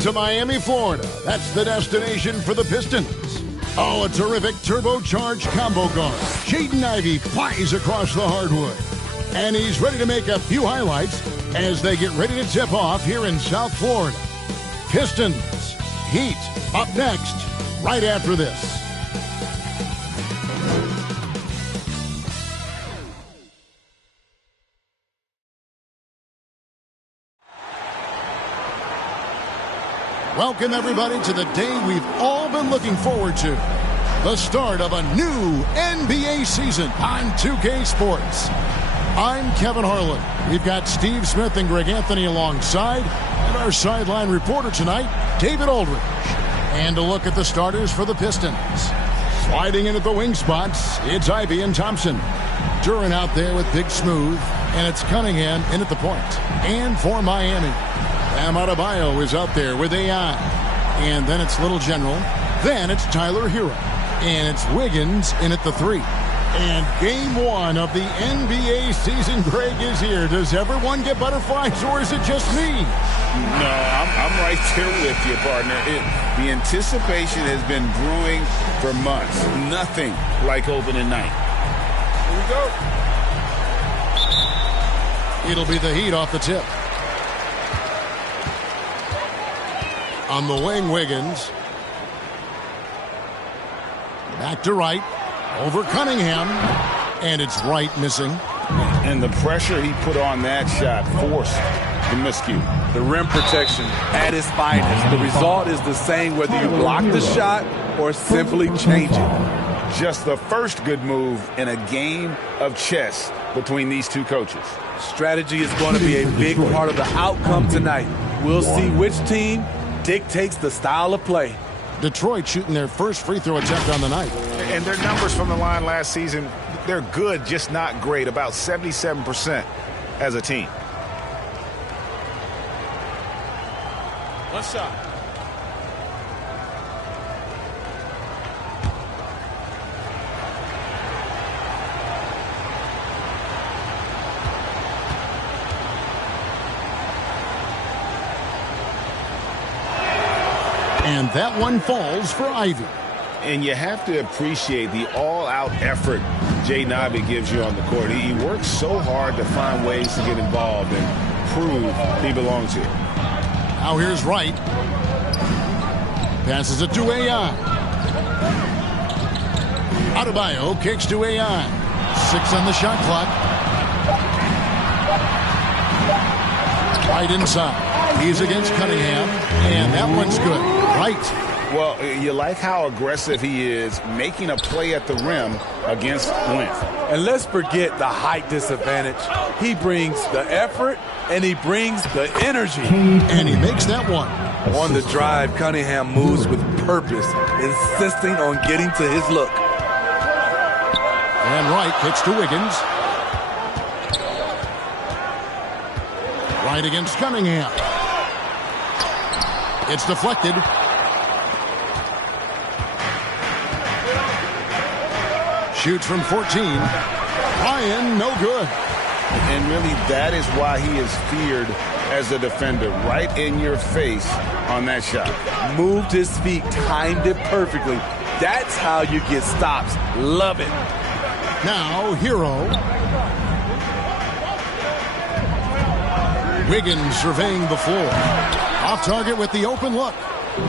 to Miami, Florida. That's the destination for the Pistons. Oh, a terrific turbocharged combo guard. Jaden Ivey flies across the hardwood. And he's ready to make a few highlights as they get ready to tip off here in South Florida. Pistons, Heat, up next, right after this. Welcome, everybody, to the day we've all been looking forward to. The start of a new NBA season on 2K Sports. I'm Kevin Harlan. We've got Steve Smith and Greg Anthony alongside, and our sideline reporter tonight, David Aldridge. And a look at the starters for the Pistons. Sliding in at the wing spots, it's Ivey and Thompson. Duran out there with Big Smooth, and it's Cunningham in at the point. And for Miami, Bam Adebayo is out there with AI. And then it's Little General. Then it's Tyler Hero. And it's Wiggins in at the 3. And game 1 of the NBA season, Greg, is here. Does everyone get butterflies, or is it just me? No, I'm right there with you, partner. The anticipation has been brewing for months. Nothing like opening night. Here we go. It'll be the Heat off the tip. On the wing, Wiggins. Back to Wright. Over Cunningham. And it's Wright missing. And the pressure he put on that shot forced the miscue. The rim protection at its finest. The result is the same whether you block the shot or simply change it. Just the first good move in a game of chess between these two coaches. Strategy is going to be a big part of the outcome tonight. We'll see which team dictates the style of play. Detroit shooting their first free throw attempt on the night. And their numbers from the line last season, they're good, just not great. About 77% as a team. One shot. And that one falls for Ivey. And you have to appreciate the all-out effort Jaden Ivey gives you on the court. He works so hard to find ways to get involved and prove he belongs here. Now here's Wright. Passes it to AI. Adebayo kicks to AI. 6 on the shot clock. Right inside. He's against Cunningham, and that one's good. Right. Well, you like how aggressive he is making a play at the rim against length. And let's forget the height disadvantage. He brings the effort, and he brings the energy. And he makes that one. On the drive, Cunningham moves with purpose, insisting on getting to his look. And Wright kicks to Wiggins. Right against Cunningham. It's deflected. Shoots from 14. Ryan, no good. And really, that is why he is feared as a defender. Right in your face on that shot. Moved his feet, timed it perfectly. That's how you get stops. Love it. Now, Hero. Wiggins surveying the floor. Off target with the open look.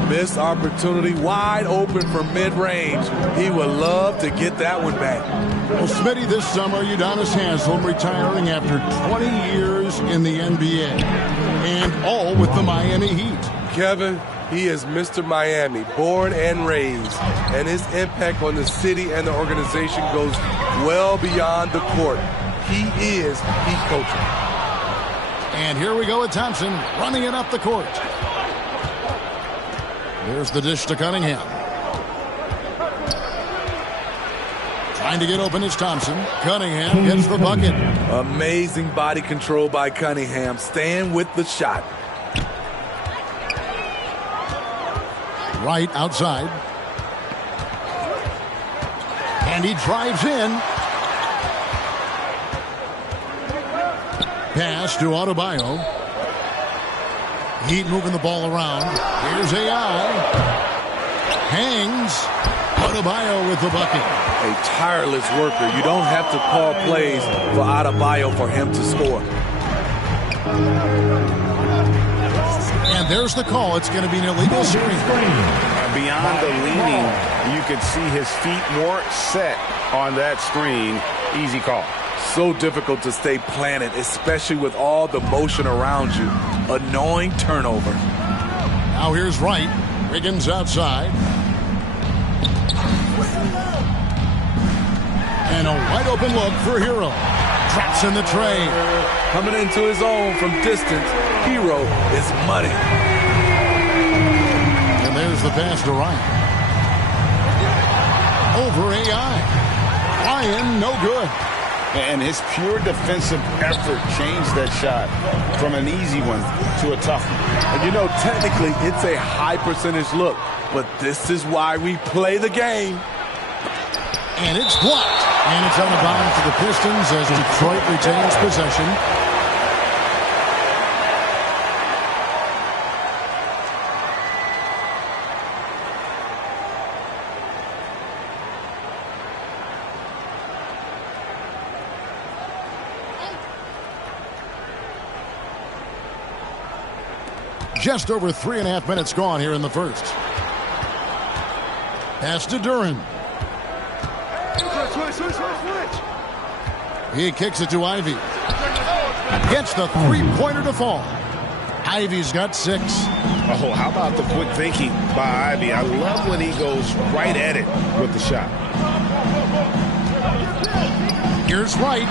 Missed opportunity, wide open for mid-range. He would love to get that one back. Well, Smitty, this summer, Udonis Haslem retiring after 20 years in the NBA. And all with the Miami Heat. Kevin, he is Mr. Miami, born and raised. And his impact on the city and the organization goes well beyond the court. He is Heat coaching. And here we go with Thompson running it up the court. There's the dish to Cunningham. Trying to get open is Thompson. Cunningham gets the bucket. Amazing body control by Cunningham. Staying with the shot. Right outside. And he drives in. Pass to Adebayo. Heat moving the ball around. Here's AI. Hangs. Adebayo with the bucket. A tireless worker. You don't have to call plays for Adebayo for him to score. And there's the call. It's going to be an illegal screen. Beyond the leaning, you could see his feet more set on that screen. Easy call. So difficult to stay planted, especially with all the motion around you. Annoying turnover. Now here's Wright. Wiggins outside. And a wide open look for Hero. Drops in the tray. Coming into his own from distance, Hero is muddy. And there's the pass to Ryan. Over AI. Ryan, no good. And his pure defensive effort changed that shot from an easy one to a tough one. And you know, technically, it's a high percentage look, but this is why we play the game. And it's blocked. And it's out of bounds to the Pistons as Detroit retains possession. Just over 3.5 minutes gone here in the first. Pass to Duren. He kicks it to Ivy. Gets the three-pointer to fall. Ivy's got 6. Oh, how about the quick thinking by Ivy? I love when he goes right at it with the shot. Here's Wright.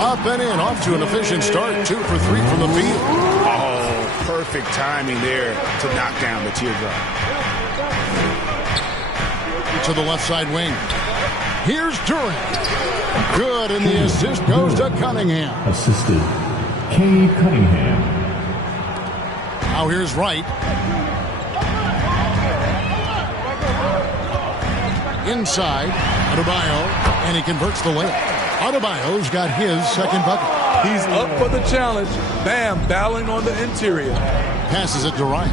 Up and in, off to an efficient start. 2 for 3 from the field. Oh, perfect timing there to knock down the teardrop. To the left side wing. Here's Duren. Good, and the assist goes to Cunningham. Assisted, K. Cunningham. Now here's Wright. Inside, Adebayo, and he converts the layup. Adebayo's got his second bucket. He's up for the challenge. Bam, battling on the interior. Passes it to Ryan.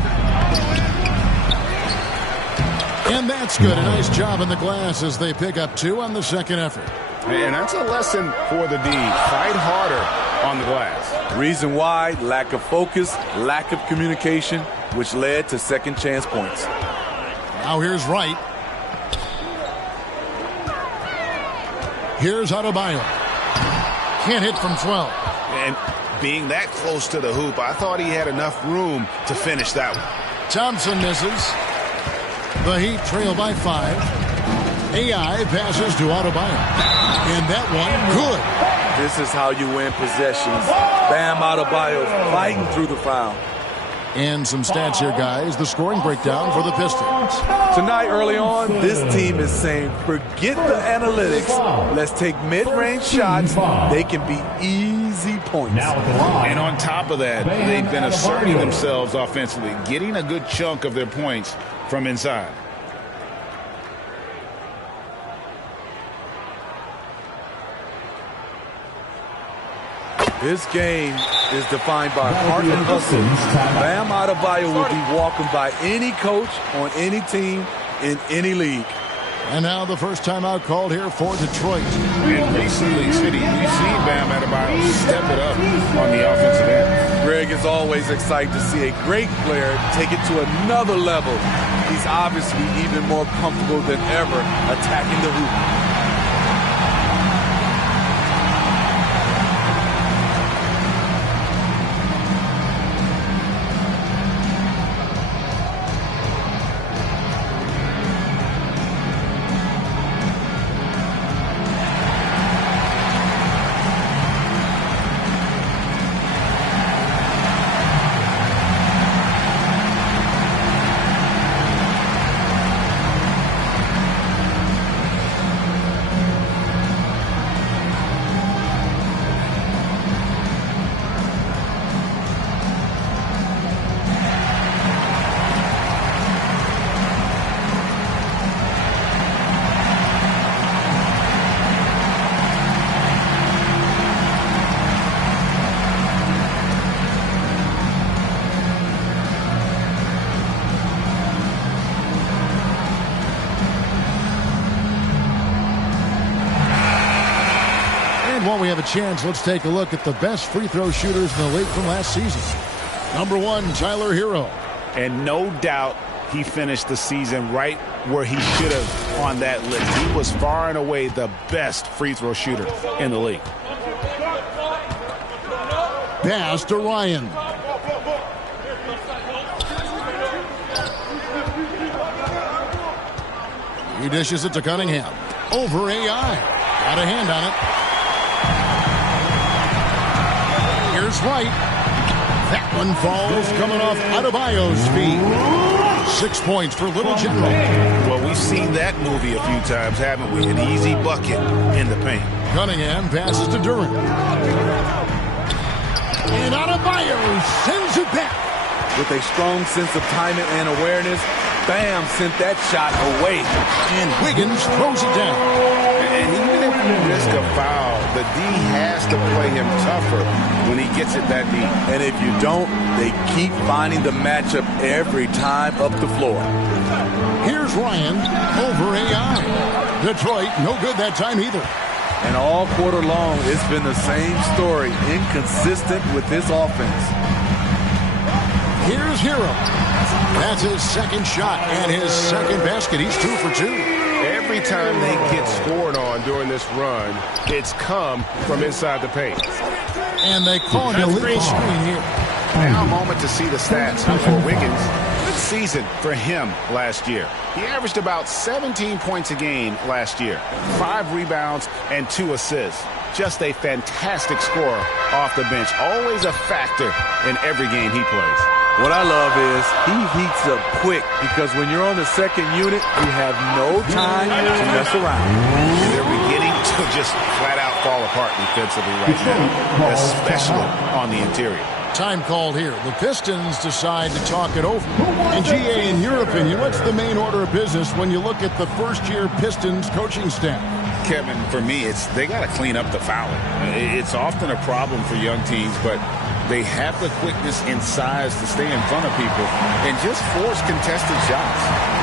And that's good. A nice job in the glass as they pick up 2 on the second effort. And that's a lesson for the D. Fight harder on the glass. Reason why, lack of focus, lack of communication, which led to second chance points. Now here's Wright. Here's Adebayo. Can't hit from 12. And being that close to the hoop, I thought he had enough room to finish that one. Thompson misses. The Heat trail by 5. AI passes to Adebayo. And that one, good. This is how you win possessions. Bam Adebayo fighting through the foul. And some stats here, guys. The scoring breakdown for the Pistons. Tonight, early on, this team is saying, forget the analytics. Let's take mid-range shots. They can be easy points. And on top of that, they've been asserting themselves offensively, getting a good chunk of their points from inside. This game is defined by heart and hustle. Bam Adebayo will be walking by any coach on any team in any league. And now the first timeout called here for Detroit. And recently, City, we've seen Bam Adebayo step it up on the offensive end. Greg is always excited to see a great player take it to another level. He's obviously even more comfortable than ever attacking the hoop. And while we have a chance, let's take a look at the best free throw shooters in the league from last season. Number 1, Tyler Hero. And no doubt he finished the season right where he should have on that list. He was far and away the best free throw shooter in the league. Pass to Ryan. He dishes it to Cunningham. Over AI. Got a hand on it. Here's White. That one falls coming off Adebayo's feet. 6 points for Little General. Well, we've seen that movie a few times, haven't we? An easy bucket in the paint. Cunningham passes to Durant. And Adebayo sends it back. With a strong sense of timing and awareness, Bam sent that shot away. And Wiggins throws it down. And even if you risk a foul, the D has to play him tougher when he gets it that deep. And if you don't, they keep finding the matchup every time up the floor. Here's Ryan over AI. Detroit, no good that time either. And all quarter long, it's been the same story, inconsistent with this offense. Here's Hero. That's his second shot and his second basket. He's 2 for 2. Every time they get scored on during this run, it's come from inside the paint. And they call an illegal screen here. Now a moment to see the stats for Wiggins. Good season for him last year. He averaged about 17 points a game last year. 5 rebounds and 2 assists. Just a fantastic scorer off the bench. Always a factor in every game he plays. What I love is he heats up quick because when you're on the second unit, you have no time to mess around. They're beginning to just flat out fall apart defensively right now, especially on the interior. Time called here. The Pistons decide to talk it over. And GA, in your opinion, what's the main order of business when you look at the first-year Pistons coaching staff? Kevin, for me, they got to clean up the fouling. It's often a problem for young teams, but they have the quickness and size to stay in front of people and just force contested shots.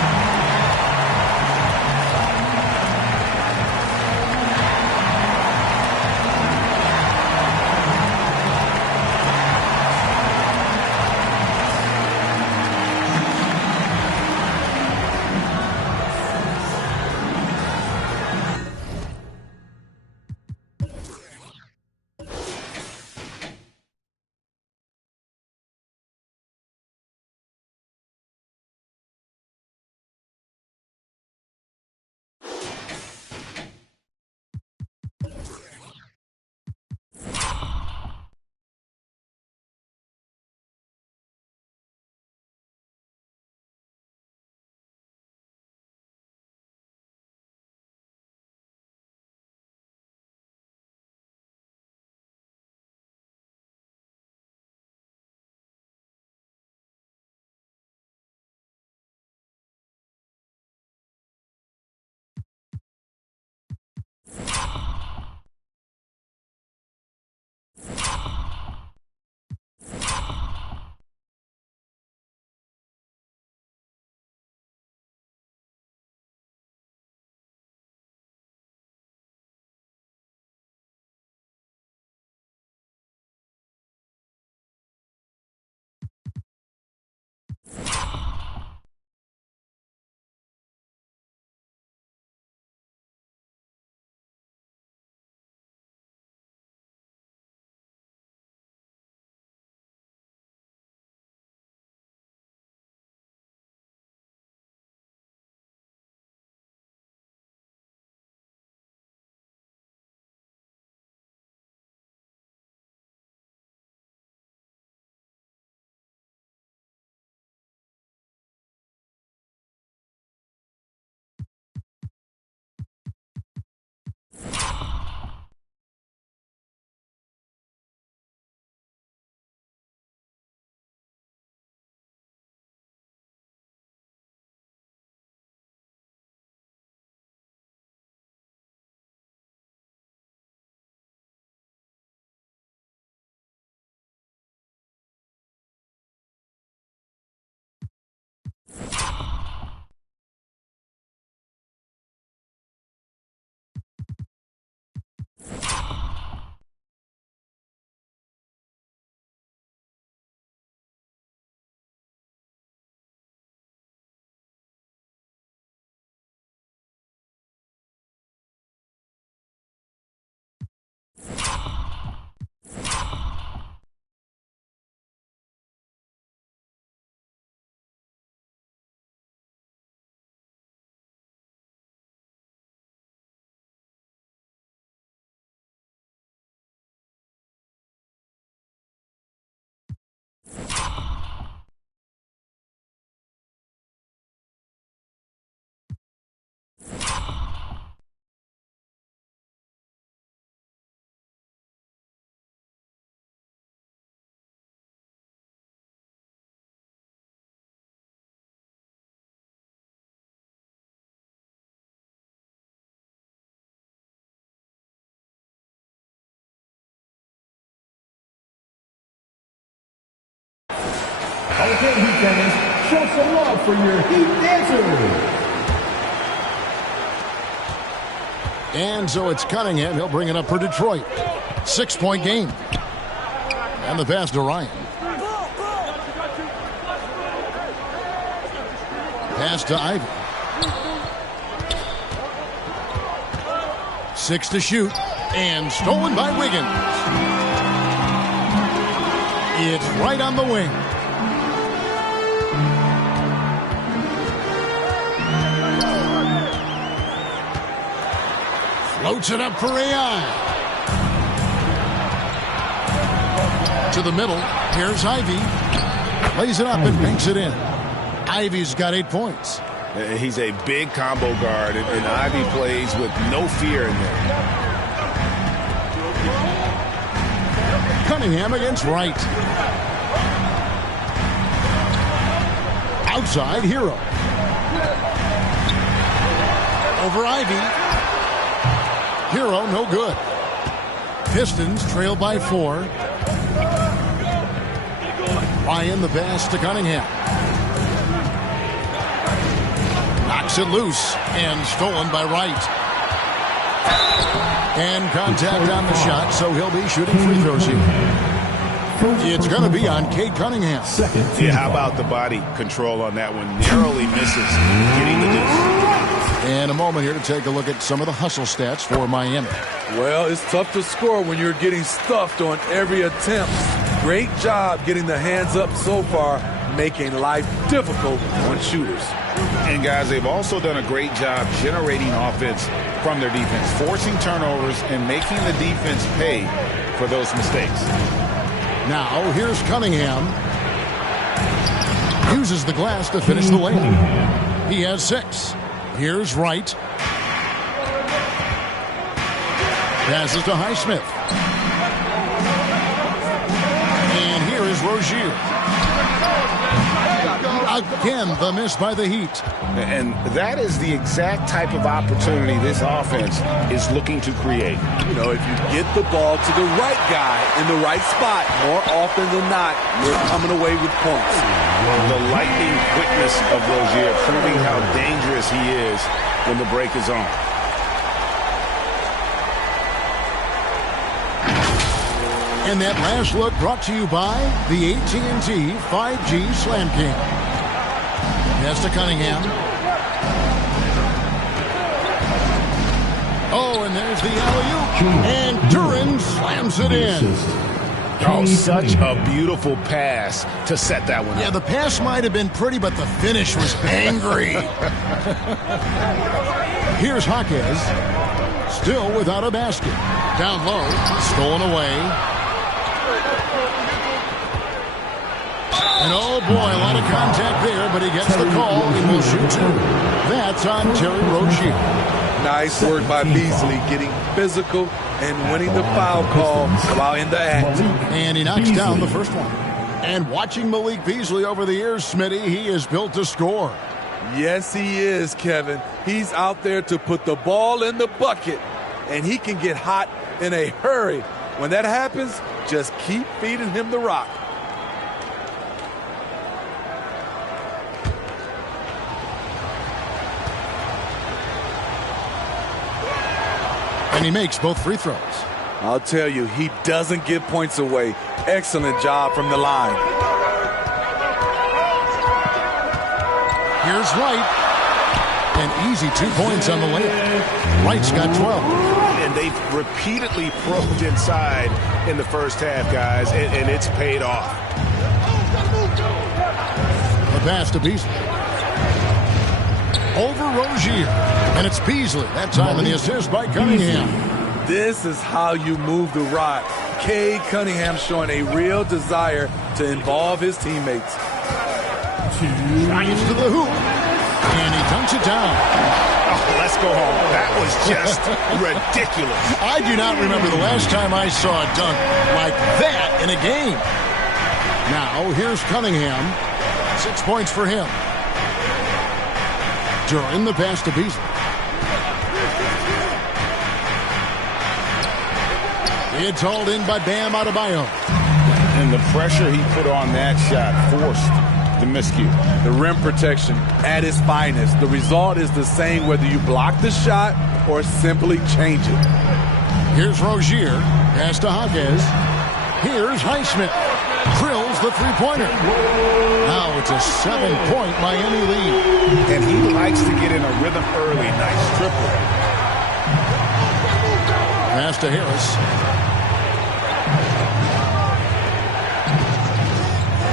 Okay, Heat fans, show some love for your Heat dancers. And so it's Cunningham. He'll bring it up for Detroit. 6-point game. And the pass to Ryan. Pass to Ivy. 6 to shoot. And stolen by Wiggins. It's right on the wing. Floats it up for AI. To the middle. Here's Ivy. Lays it up and banks it in. Ivy's got 8 points. He's a big combo guard, and Ivy plays with no fear in there. Cunningham against Wright. Outside, Hero. Over Ivy. Hero, no good. Pistons trail by 4. Ryan, the pass to Cunningham. Knocks it loose and stolen by Wright. And contact on the shot, so he'll be shooting free throws here. It's going to be on Cade Cunningham. Yeah, how about the body control on that one? Narrowly misses getting the deuce. And a moment here to take a look at some of the hustle stats for Miami. Well, it's tough to score when you're getting stuffed on every attempt. Great job getting the hands up so far, making life difficult on shooters. And guys, they've also done a great job generating offense from their defense, forcing turnovers and making the defense pay for those mistakes. Now, here's Cunningham. Uses the glass to finish the layup. He has 6. Here's Wright. Passes to Highsmith. And here is Rozier. Again, the miss by the Heat. And that is the exact type of opportunity this offense is looking to create. You know, if you get the ball to the right guy in the right spot, more often than not, you're coming away with points. The lightning quickness of Rozier proving how dangerous he is when the break is on. And that last look brought to you by the AT&T 5G Slam King. Pass to Cunningham. Oh, and there's the alley-oop. And Duran slams it in. Oh, such a beautiful pass to set that one up. Yeah, the pass might have been pretty, but the finish was angry. Here's Jaquez. Still without a basket. Down low. Stolen away. And oh boy, a lot of contact there, but he gets the call and will shoot 2. That's on Terry Rozier. Nice work by Beasley, getting physical and winning the foul call while in the act. And he knocks down the first one. And watching Malik Beasley over the years, Smitty, he is built to score. Yes, he is, Kevin. He's out there to put the ball in the bucket, and he can get hot in a hurry. When that happens, just keep feeding him the rock. And he makes both free throws. I'll tell you, he doesn't give points away. Excellent job from the line. Here's Wright. An easy 2 points on the layup. Wright's got 12. And they've repeatedly probed inside in the first half, guys, and it's paid off. The pass to Beasley. Over Rozier. And it's Beasley. That time in the assist by Cunningham. This is how you move the rock. Cade Cunningham showing a real desire to involve his teammates. Drives to the hoop. And he dunks it down. Oh, let's go home. That was just ridiculous. I do not remember the last time I saw a dunk like that in a game. Now, here's Cunningham. 6 points for him. Duran, the pass to Beasley. It's hauled in by Bam Adebayo. And the pressure he put on that shot forced the miscue. The rim protection at its finest. The result is the same whether you block the shot or simply change it. Here's Rozier. Pass to Hawkins. Here's Highsmith. Drills the three-pointer. Now it's a 7-point Miami lead. And he likes to get in a rhythm early. Nice triple. Pass to Harris.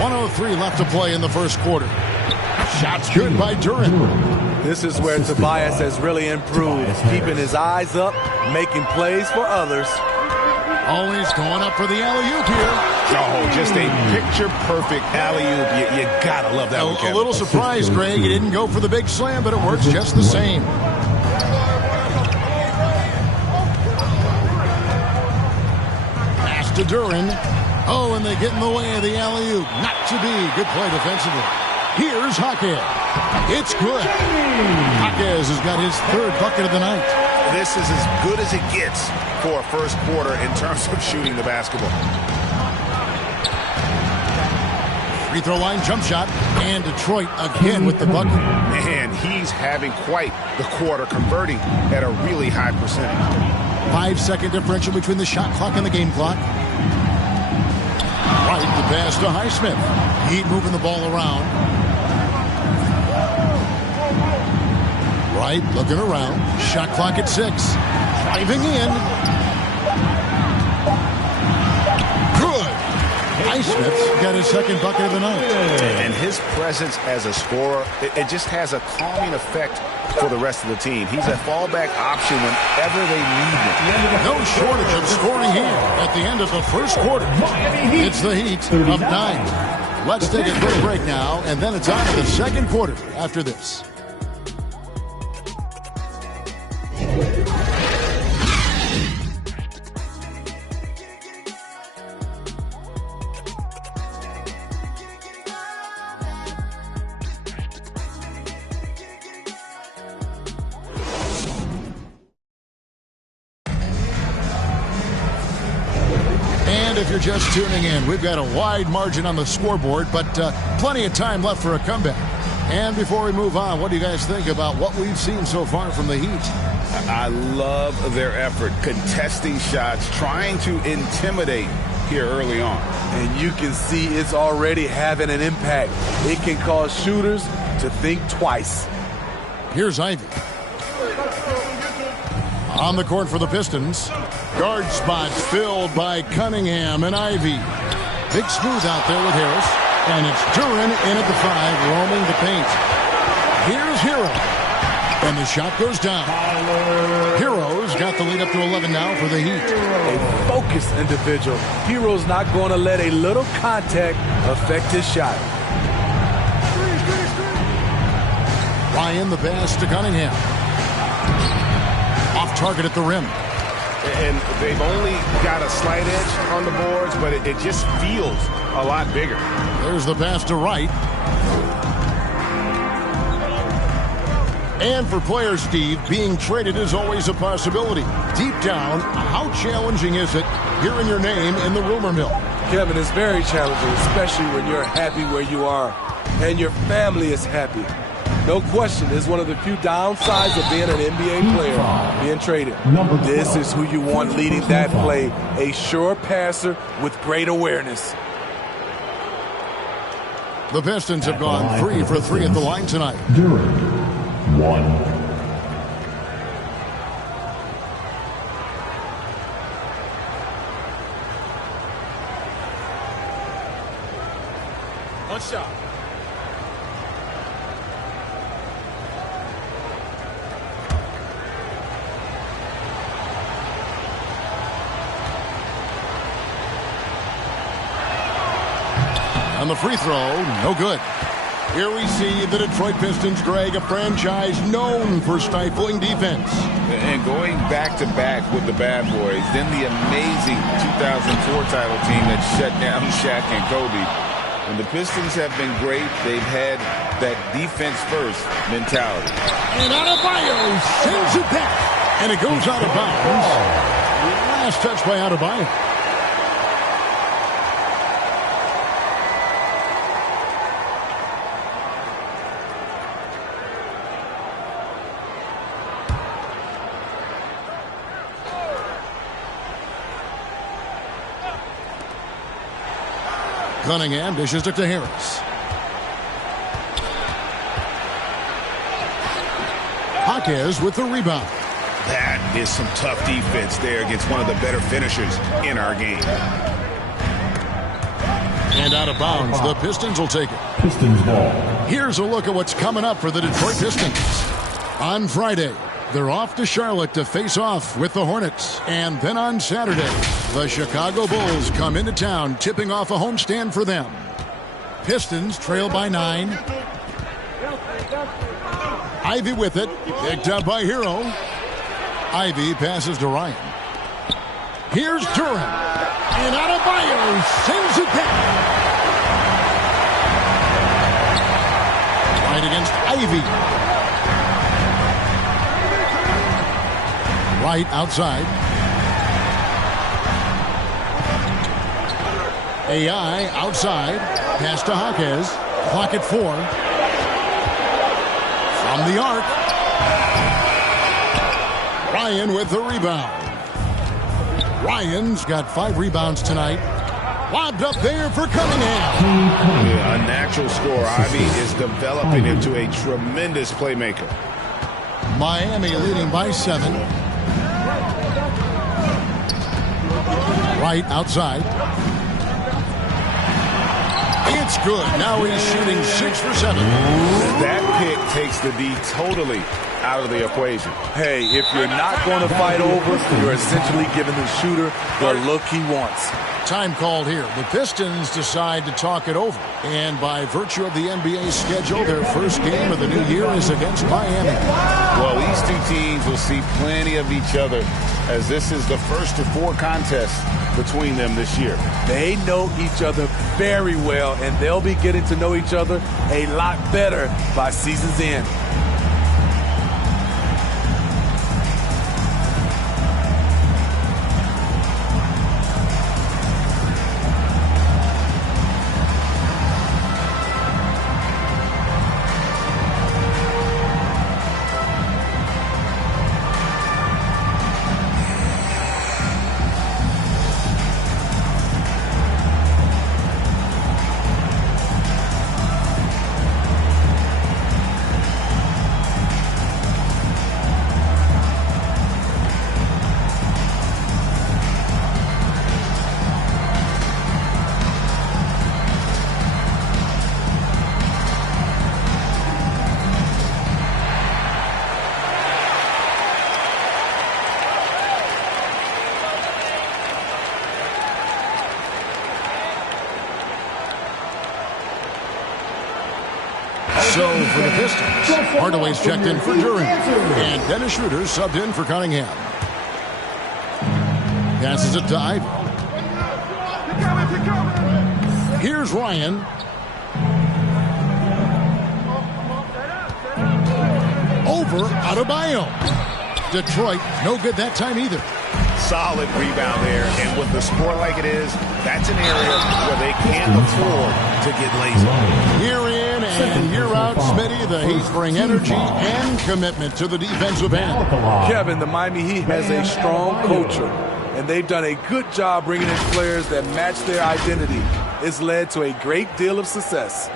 1:03 left to play in the first quarter. Shots good by Duren. This is where Tobias has really improved, keeping his eyes up, making plays for others. Always going up for the alley-oop here. Oh, just a picture-perfect alley-oop. You gotta love that one, Kevin. A little surprised, Greg. He didn't go for the big slam, but it works just the same. Pass to Duren. Oh, and they get in the way of the alley-oop. Not to be. Good play defensively. Here's Hawkins. It's good. Hawkins has got his third bucket of the night. This is as good as it gets for a first quarter in terms of shooting the basketball. Free throw line jump shot. And Detroit again with the bucket. Man, he's having quite the quarter, converting at a really high percentage. 5-second differential between the shot clock and the game clock. Right, the pass to Highsmith. Heat moving the ball around. Right, looking around. Shot clock at 6. Driving in. Good. Highsmith's got his second bucket of the night. And his presence as a scorer, it just has a calming effect for the rest of the team. He's a fallback option whenever they need him. No shortage of scoring here at the end of the first quarter. It's the Heat of 9. Let's take a quick break now, and then it's on to the second quarter after this. If you're just tuning in, we've got a wide margin on the scoreboard, but plenty of time left for a comeback. And before we move on, what do you guys think about what we've seen so far from the Heat? I love their effort, contesting shots, trying to intimidate here early on. And you can see it's already having an impact. It can cause shooters to think twice. Here's Ivy. On the court for the Pistons. Guard spots filled by Cunningham and Ivy. Big smooth out there with Harris. And it's Duren in at the 5, roaming the paint. Here's Hero. And the shot goes down. Hero's got the lead up to 11 now for the Heat. A focused individual. Hero's not going to let a little contact affect his shot. Ryan the pass to Cunningham. Off target at the rim. And they've only got a slight edge on the boards, but it just feels a lot bigger. There's the pass to Wright. And for players, Steve, being traded is always a possibility. Deep down, how challenging is it hearing your name in the rumor mill? Kevin, it's very challenging, especially when you're happy where you are and your family is happy. No question, it's one of the few downsides of being an NBA player, being traded. This is who you want leading that play, a sure passer with great awareness. The Pistons have gone 3 for 3 at the line tonight. Duren, 1. One shot. On the free throw, no good. Here we see the Detroit Pistons, Greg, a franchise known for stifling defense. And going back-to-back with the bad boys, then the amazing 2004 title team that shut down Shaq and Kobe. And the Pistons have been great. They've had that defense-first mentality. And Adebayo sends it back. And it goes out of bounds. Last touch by Adebayo. Cunningham dishes it to Harris. Jaquez with the rebound. That is some tough defense there against one of the better finishers in our game. And out of bounds, the Pistons will take it. Pistons ball. Here's a look at what's coming up for the Detroit Pistons. On Friday, they're off to Charlotte to face off with the Hornets. And then on Saturday, the Chicago Bulls come into town, tipping off a homestand for them. Pistons trail by 9. Ivy with it, picked up by Hero. Ivy passes to Ryan. Here's Duran. And Adebayo sends it back. Right against Ivy. Right outside. AI outside. Pass to Jaquez. Clock at 4. From the arc. Ryan with the rebound. Ryan's got 5 rebounds tonight. Lobbed up there for Cunningham. Yeah, a natural scorer. Ivy is developing into a tremendous playmaker. Miami leading by 7. Right outside. It's good. Now he's shooting 6 for 7. That pick takes the D totally out of the equation. Hey, if you're not going to fight over, you're essentially giving the shooter the look he wants. Time called here. The Pistons decide to talk it over. And by virtue of the NBA schedule, their first game of the new year is against Miami. Well, these two teams will see plenty of each other, as this is the first of 4 contests between them this year. They know each other very well, and they'll be getting to know each other a lot better by season's end. So for the Pistons, Hardaway's checked in for Duran. And Dennis Schroeder subbed in for Cunningham. Passes it to Ivy. Here's Ryan. Over Adebayo. Detroit, no good that time either. Solid rebound there, and with the score like it is, that's an area where they can't afford to get lazy. Year in and year out, Smitty, the Heat bring energy and commitment to the defensive end. Kevin, the Miami Heat has a strong culture, and they've done a good job bringing in players that match their identity. It's led to a great deal of success.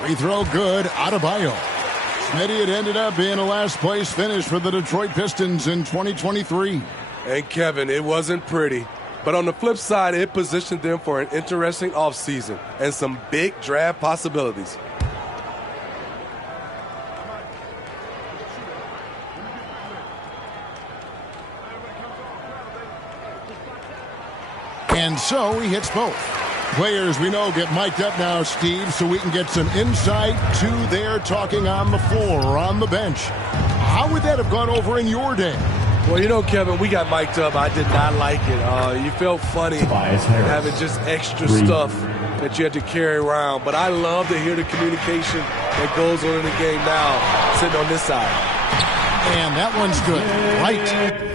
Free throw good, Adebayo. Smitty, it ended up being a last-place finish for the Detroit Pistons in 2023. And Kevin, it wasn't pretty. But on the flip side, it positioned them for an interesting offseason and some big draft possibilities. And so he hits both. Players we know get mic'd up now, Steve, so we can get some insight to their talking on the floor or on the bench. How would that have gone over in your day? Well, you know, Kevin, we got mic'd up. I did not like it. You felt funny having just extra stuff that you had to carry around. But I love to hear the communication that goes on in the game now, sitting on this side. And that one's good. Right.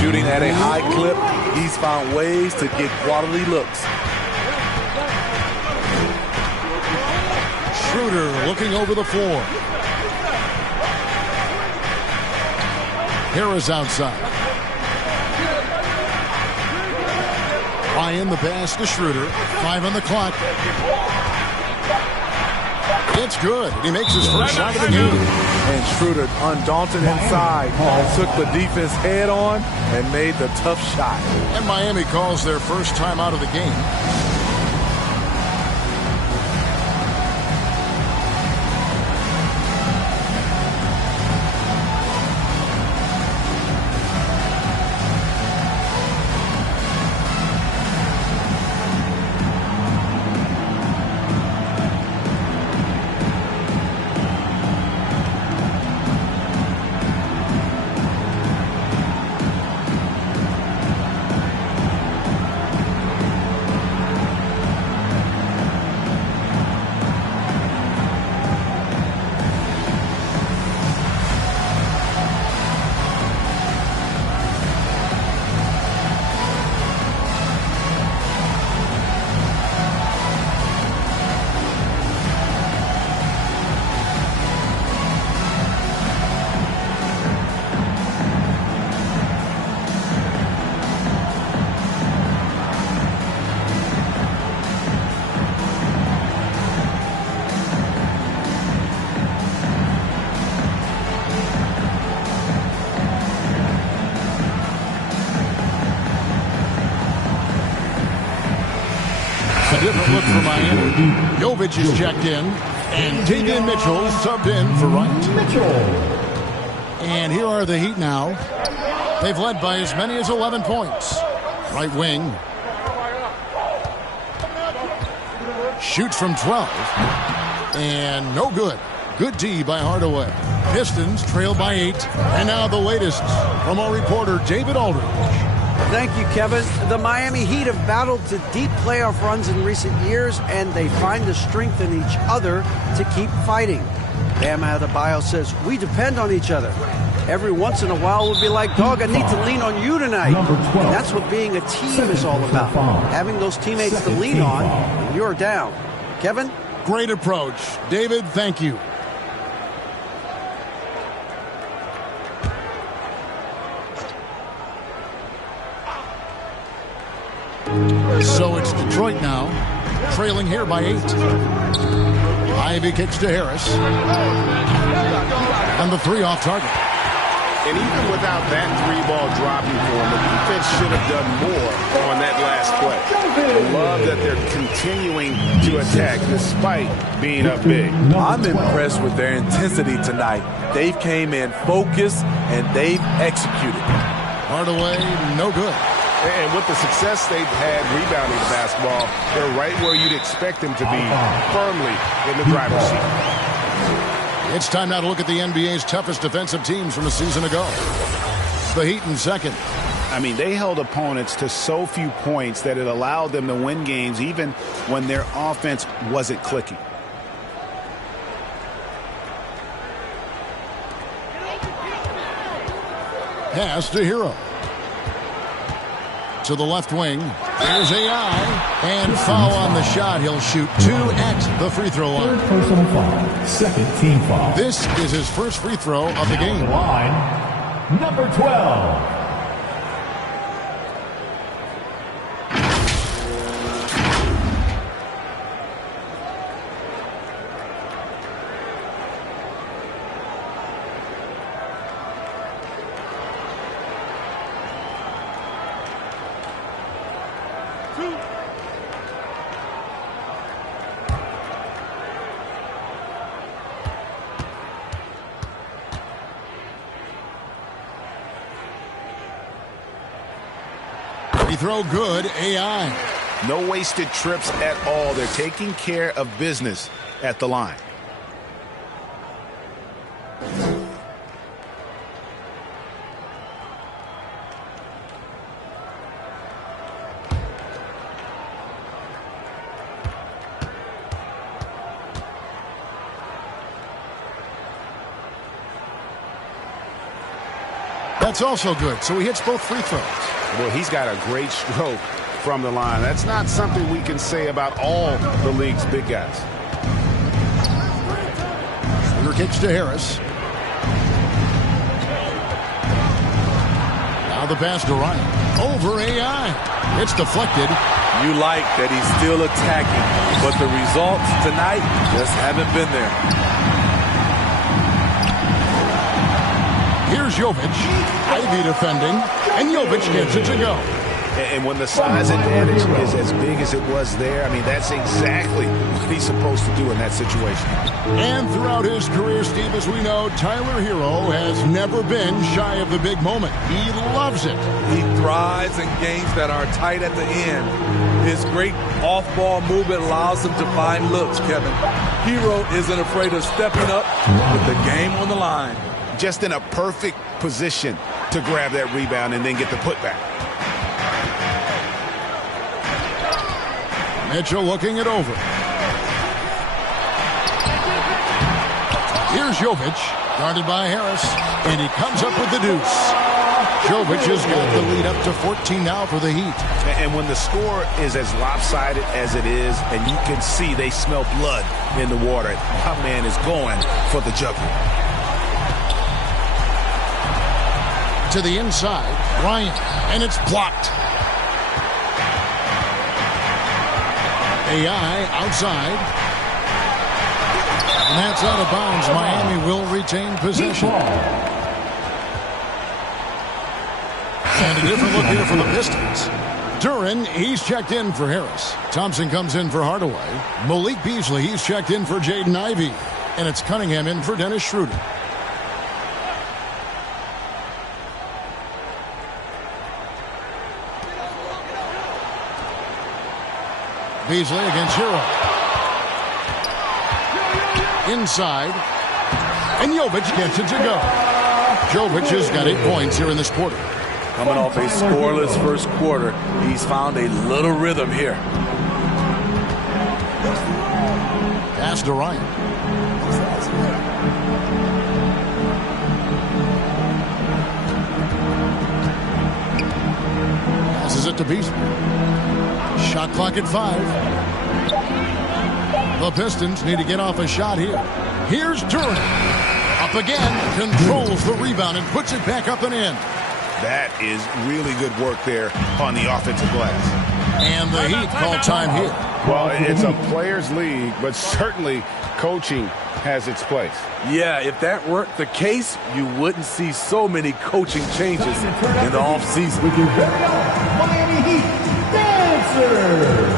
Shooting at a high clip, he's found ways to get quality looks. Schroeder looking over the floor. Harris outside. Ryan the pass to Schroeder. 5 on the clock. It's good. He makes his first shot of the game. And Schroeder, undaunted inside, took the defense head on and made the tough shot. And Miami calls their first time out of the game. Different look for Miami. Jovic is checked in, and Davion Mitchell subbed in for Wright. And here are the Heat now. They've led by as many as 11 points. Right wing. Shoots from 12. And no good. Good D by Hardaway. Pistons trail by 8. And now the latest from our reporter, David Aldridge. Thank you, Kevin. The Miami Heat have battled to deep playoff runs in recent years, and they find the strength in each other to keep fighting. Bam Adebayo says, we depend on each other. Every once in a while we'll be like, dog, I need to lean on you tonight. And that's what being a team is all about. Having those teammates to lean on when you're down. Kevin? Great approach. David, thank you. So it's Detroit now, trailing here by 8. Ivy kicks to Harris. And the 3 off target. And even without that 3-ball dropping for him, the defense should have done more on that last play. I love that they're continuing to attack despite being up big. I'm impressed with their intensity tonight. They've came in focused and they've executed. Hardaway, no good. And with the success they've had rebounding the basketball, they're right where you'd expect them to be, firmly in the driver's seat. It's time now to look at the NBA's toughest defensive teams from a season ago. The Heat in second. I mean, they held opponents to so few points that it allowed them to win games even when their offense wasn't clicking. Pass to Hero. To the left wing. Here's AI. And foul on the shot. He'll shoot 2 at the free throw line. Third personal foul. Second team foul. This is his first free throw of the game. Line, number 12. Ready throw good, AI. No wasted trips at all. They're taking care of business at the line. That's also good, so he hits both free throws. Well, he's got a great stroke from the line. That's not something we can say about all the league's big guys. Finger kicks to Harris. Now the pass to Ryan. Over AI. It's deflected. You like that he's still attacking, but the results tonight just haven't been there. Here's Jovic. Ivy defending, and Jovic gets it to go. And when the size advantage is as big as it was there, I mean, that's exactly what he's supposed to do in that situation. And throughout his career, Steve, as we know, Tyler Hero has never been shy of the big moment. He loves it. He thrives in games that are tight at the end. His great off-ball movement allows him to find looks, Kevin. Hero isn't afraid of stepping up with the game on the line. Just in a perfect position to grab that rebound and then get the putback. Mitchell looking it over. Here's Jovic, guarded by Harris, and he comes up with the deuce. Jovic has got the lead up to 14 now for the Heat. And when the score is as lopsided as it is, and you can see they smell blood in the water, my man is going for the jugular. To the inside, Ryan, and it's blocked. AI outside. And that's out of bounds. Miami will retain possession. And a different look here for the Pistons. Duran, he's checked in for Harris. Thompson comes in for Hardaway. Malik Beasley, he's checked in for Jaden Ivey. And it's Cunningham in for Dennis Schroeder. Beasley against Hero. Inside. And Jovic gets it to go. Jovic has got 8 points here in this quarter. Coming off a scoreless first quarter, he's found a little rhythm here. Pass to Ryan. Passes it to Beasley. Shot clock at 5. The Pistons need to get off a shot here. Here's Duran. Up again. Controls the rebound and puts it back up and in. That is really good work there on the offensive glass. And the Heat call time here. Well, it's a players' league, but certainly coaching has its place. Yeah, if that weren't the case, you wouldn't see so many coaching changes in the offseason. With your very own Miami Heat dancer.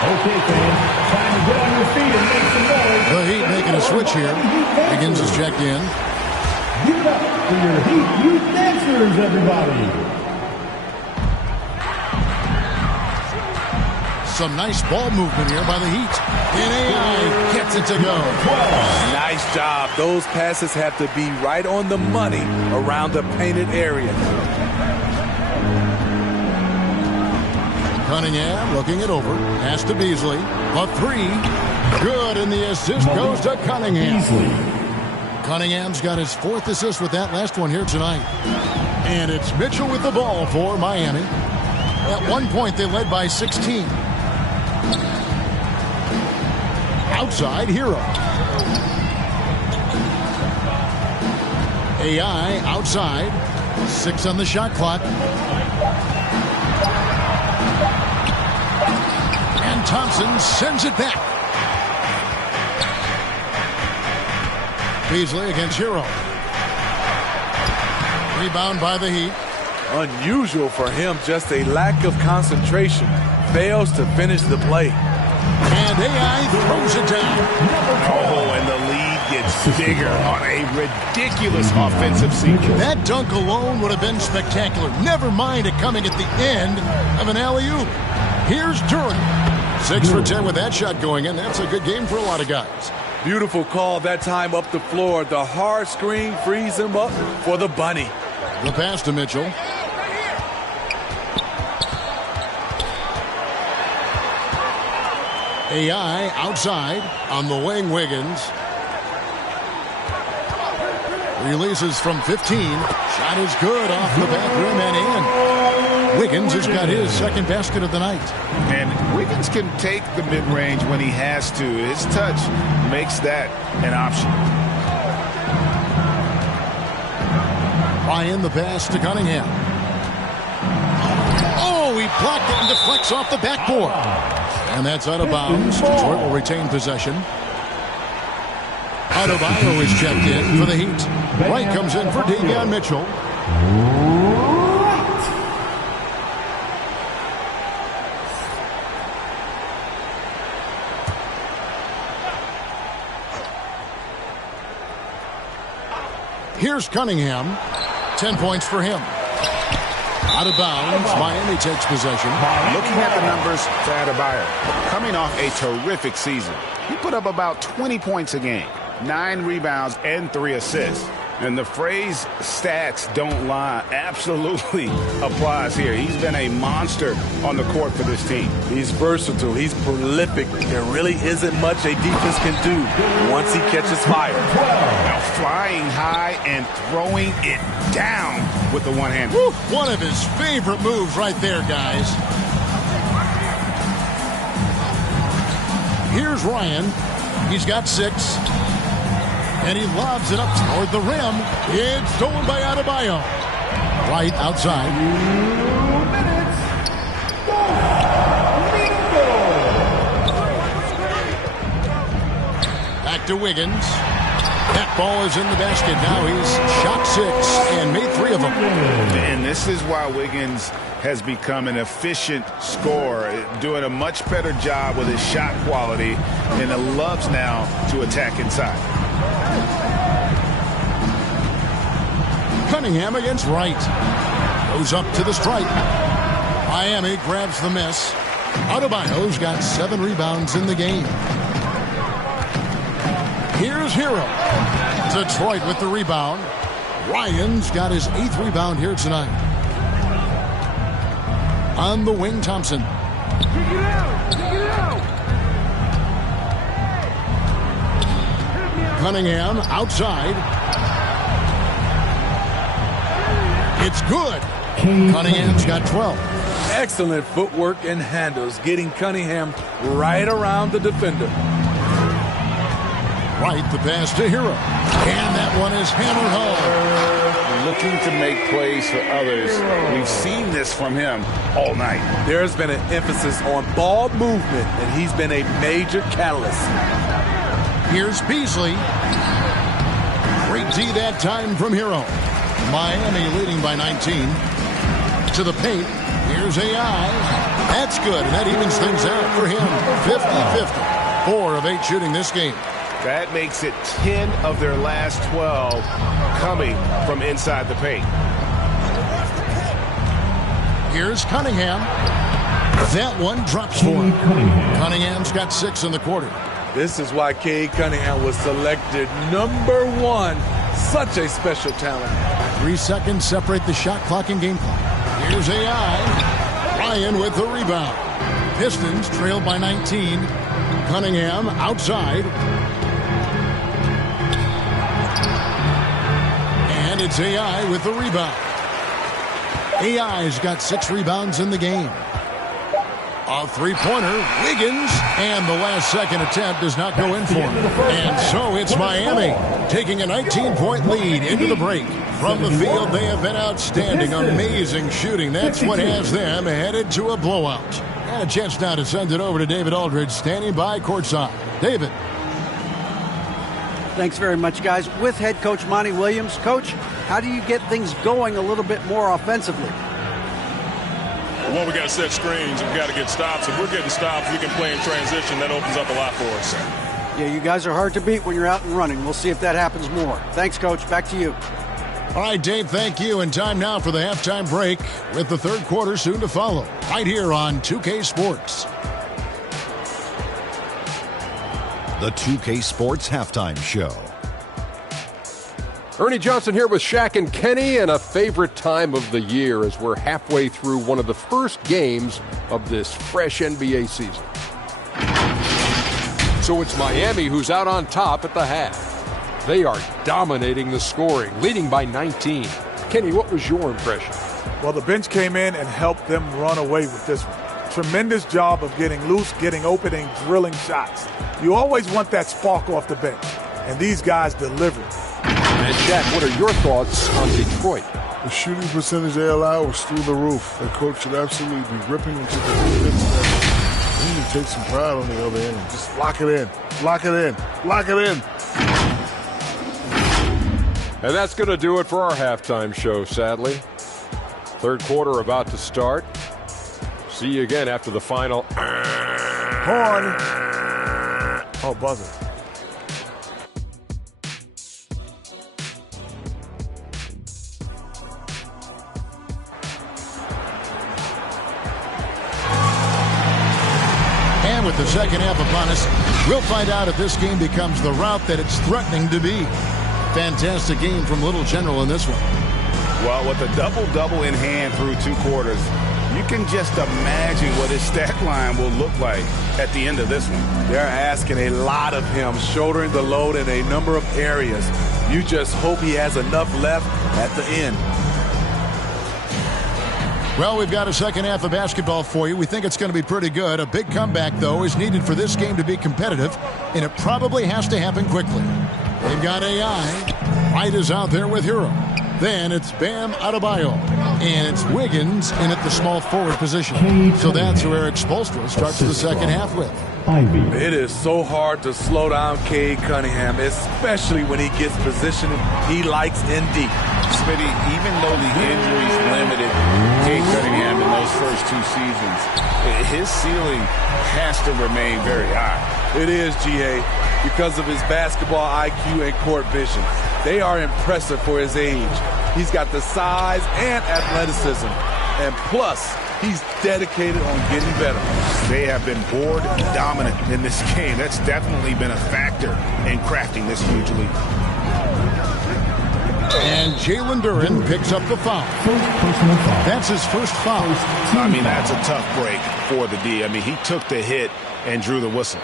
Okay, fans, time to get on your feet and make some noise. The Heat making a switch here. Higgins is checked in. Give it up for your Heat youth dancers, everybody. Some nice ball movement here by the Heat. And AI gets it to go. Nice job. Those passes have to be right on the money around the painted area. Cunningham looking it over. Pass to Beasley. A three. Good, and the assist goes to Cunningham. Cunningham's got his 4th assist with that last one here tonight. And it's Mitchell with the ball for Miami. At one point, they led by 16. Outside, Hero. AI outside. 6 on the shot clock. And Thompson sends it back. Beasley against Hero. Rebound by the Heat. Unusual for him, just a lack of concentration. Fails to finish the play. And AI throws it down. Oh, and the lead gets bigger on a ridiculous offensive sequence. That dunk alone would have been spectacular. Never mind it coming at the end of an alley-oop. Here's Duran. 6 for 10 with that shot going in. That's a good game for a lot of guys. Beautiful call that time up the floor. The hard screen frees him up for the bunny. The pass to Mitchell. AI outside on the wing. Wiggins releases from 15. Shot is good off the back rim and in. Wiggins has got his 2nd basket of the night. And Wiggins can take the mid-range when he has to. His touch makes that an option. Ryan the pass to Cunningham. Oh, he blocked it and deflects off the backboard. And that's out of bounds. Detroit will retain possession. Adebayo is checked in for the Heat. Wright comes in for Davion Mitchell. Here's Cunningham. 10 points for him. Out of bounds. Miami takes possession. Looking at the numbers for Adebayo, coming off a terrific season, he put up about 20 points a game, 9 rebounds, and 3 assists. And the phrase stats don't lie absolutely applies here. He's been a monster on the court for this team. He's versatile. He's prolific. There really isn't much a defense can do once he catches fire. Now flying high and throwing it down with the one hand. Woo, one of his favorite moves right there, guys. Here's Ryan. He's got 6. And he lobs it up toward the rim. It's stolen by Adebayo. Right outside. 2 minutes. Back to Wiggins. That ball is in the basket. Now he's shot 6 and made 3 of them. And this is why Wiggins has become an efficient scorer, doing a much better job with his shot quality, and loves now to attack inside. Cunningham against Wright. Goes up to the stripe. Miami grabs the miss. Adebayo's got 7 rebounds in the game. Here's Hero. Detroit with the rebound. Ryan's got his 8th rebound here tonight. On the wing, Thompson. Cunningham outside. It's good. Cunningham's got 12. Excellent footwork and handles, getting Cunningham right around the defender. Right, the pass to Hero. And that one is hammered home. Looking to make plays for others. We've seen this from him all night. There's been an emphasis on ball movement, and he's been a major catalyst. Here's Beasley. Great D that time from Hero. Miami leading by 19. To the paint. Here's AI. That's good, and that evens things out for him. 50-50. 4 of 8 shooting this game. That makes it 10 of their last 12 coming from inside the paint. Here's Cunningham. That one drops for him. Cunningham's got 6 in the quarter. This is why Cade Cunningham was selected #1. Such a special talent. 3 seconds separate the shot clock and game clock. Here's AI. Ryan with the rebound. Pistons trailed by 19. Cunningham outside. And it's AI with the rebound. AI's got 6 rebounds in the game. A three-pointer, Wiggins, and the last-second attempt does not go in for him. And so it's Miami taking a 19-point lead into the break. From the field, they have been outstanding, amazing shooting. That's what has them headed to a blowout. And a chance now to send it over to David Aldridge, standing by courtside. David. Thanks very much, guys. With head coach Monty Williams. Coach, how do you get things going a little bit more offensively? Well, we got to set screens. We've got to get stops. If we're getting stops, we can play in transition. That opens up a lot for us. Yeah, you guys are hard to beat when you're out and running. We'll see if that happens more. Thanks, Coach. Back to you. All right, Dave, thank you. And time now for the halftime break with the third quarter soon to follow. Right here on 2K Sports. The 2K Sports Halftime Show. Ernie Johnson here with Shaq and Kenny, and a favorite time of the year as we're halfway through one of the first games of this fresh NBA season. So it's Miami who's out on top at the half. They are dominating the scoring, leading by 19. Kenny, what was your impression? Well, the bench came in and helped them run away with this one. Tremendous job of getting loose, getting open, and drilling shots. You always want that spark off the bench, and these guys delivered. And Shaq, what are your thoughts on Detroit? The shooting percentage they allow was through the roof. Their coach should absolutely be ripping into the defense. They need to take some pride on the other end and just lock it in, lock it in, lock it in. And that's going to do it for our halftime show, sadly. Third quarter about to start. See you again after the final. Horn. Oh, buzzer. And with the second half upon us, we'll find out if this game becomes the rout that it's threatening to be. Fantastic game from Little General in this one. Well, with a double-double in hand through 2 quarters, you can just imagine what his stat line will look like at the end of this one. They're asking a lot of him, shouldering the load in a number of areas. You just hope he has enough left at the end. Well, we've got a second half of basketball for you. We think it's going to be pretty good. A big comeback, though, is needed for this game to be competitive, and it probably has to happen quickly. They've got AI. White is out there with Hero. Then it's Bam Adebayo. And it's Wiggins in at the small forward position. So that's who Eric Spoelstra starts the second half with. It is so hard to slow down Cade Cunningham, especially when he gets positioned he likes in deep. Smitty, even though the injuries limited Cade Cunningham in those first 2 seasons, his ceiling has to remain very high. It is, G.A., because of his basketball IQ and court vision. They are impressive for his age. He's got the size and athleticism. And plus, he's dedicated on getting better. They have been board dominant in this game. That's definitely been a factor in crafting this huge lead. And Jalen Duren picks up the foul. That's his first foul. I mean, that's a tough break for the D. I mean, he took the hit and drew the whistle.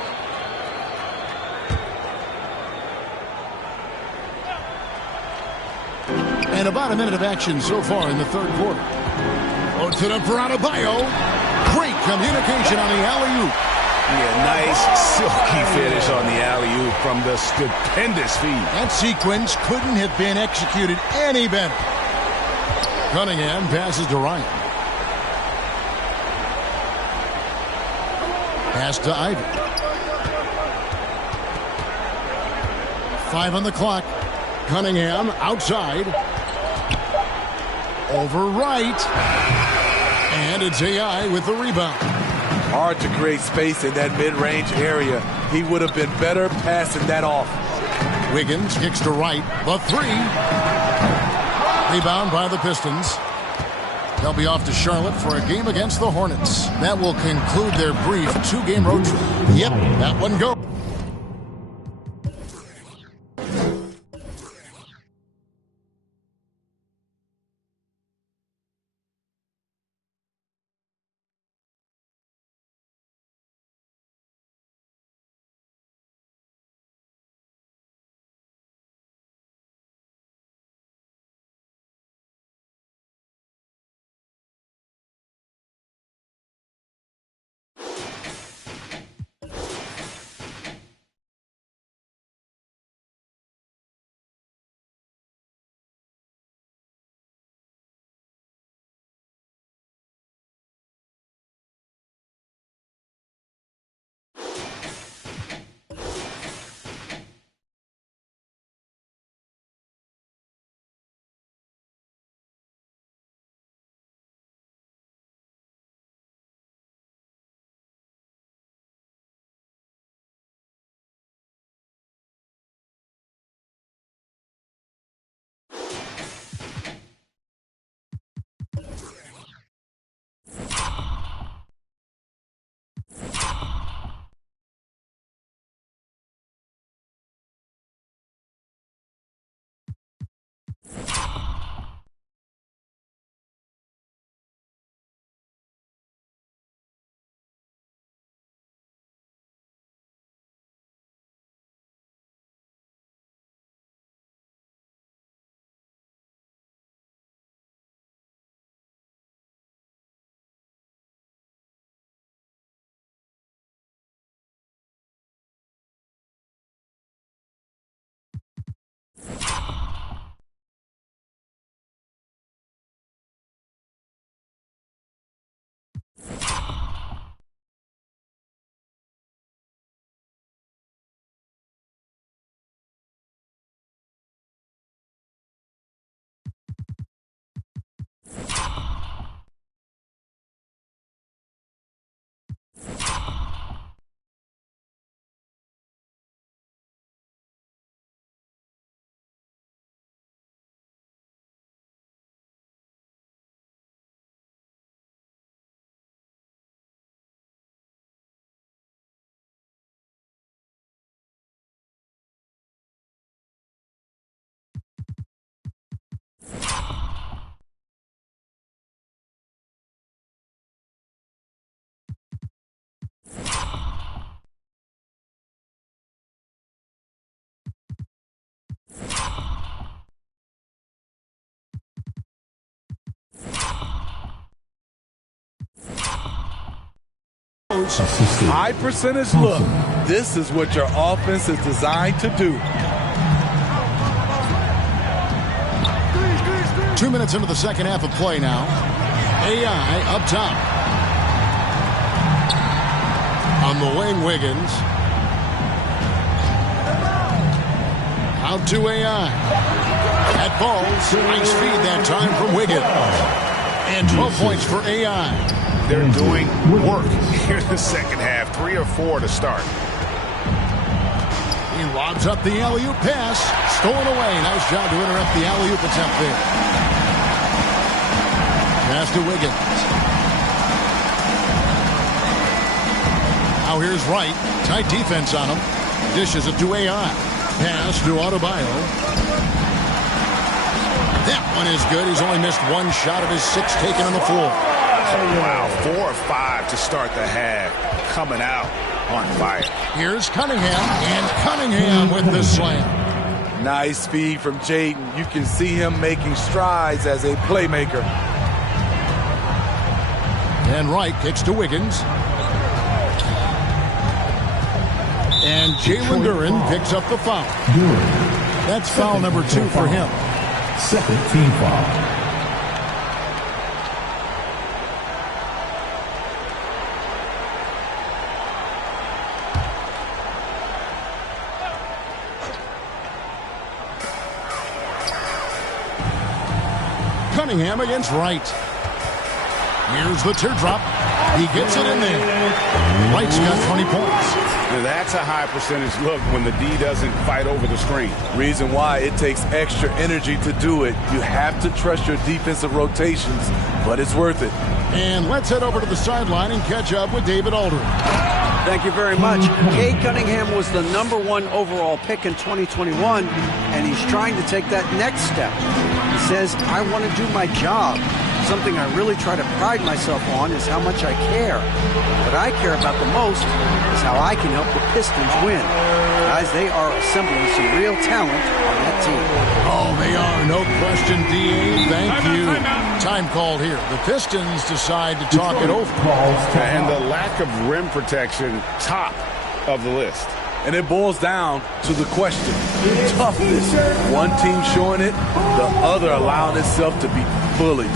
And about a minute of action so far in the third quarter. Loads it up for Adebayo. Great communication on the alley-oop. Yeah, nice silky finish on the alley-oop from the stupendous feed. That sequence couldn't have been executed any better. Cunningham passes to Ryan. Pass to Ivy. 5 on the clock. Cunningham outside. Over right. And it's AI with the rebound. Hard to create space in that mid-range area. He would have been better passing that off. Wiggins kicks to right. The 3. Rebound by the Pistons. They'll be off to Charlotte for a game against the Hornets. That will conclude their brief 2-game road trip. Yep, that one goes. High percentage look. This is what your offense is designed to do. 2 minutes into the second half of play now. AI up top. On the wing, Wiggins. Out to AI. That falls. Nice feed that time from Wiggins. And 12 points for AI. They're doing work here in the second half. 3 or 4 to start. He lobs up the alley-oop pass. Stolen away. Nice job to interrupt the alley-oop attempt there. Pass to Wiggins. Now here's Wright. Tight defense on him. Dishes it to AI. Pass to Adebayo. That one is good. He's only missed one shot of his 6 taken on the floor. Oh, wow, 4 or 5 to start the half. Coming out on fire. Here's Cunningham, and Cunningham with the slam. Nice feed from Jaden. You can see him making strides as a playmaker. And Wright kicks to Wiggins. And Jalen Duren picks up the foul. That's foul number 2 for him. Second team foul. Cunningham against Wright. Here's the teardrop. He gets it in there. Wright's got 20 points. Now that's a high percentage look when the D doesn't fight over the screen. Reason why it takes extra energy to do it. You have to trust your defensive rotations, but it's worth it. And let's head over to the sideline and catch up with David Aldridge. Thank you very much. Cade Cunningham was the #1 overall pick in 2021, and he's trying to take that next step. He says, I want to do my job. Something I really try to pride myself on is how much I care. What I care about the most is how I can help the Pistons win. Guys, they are assembling some real talent on that team. Oh, they are. No question, D.A. Thank you. Time called here. The Pistons decide to talk it over. And the lack of rim protection, top of the list. And it boils down to the question. Toughness. One team showing it, the other allowing itself to be bullied.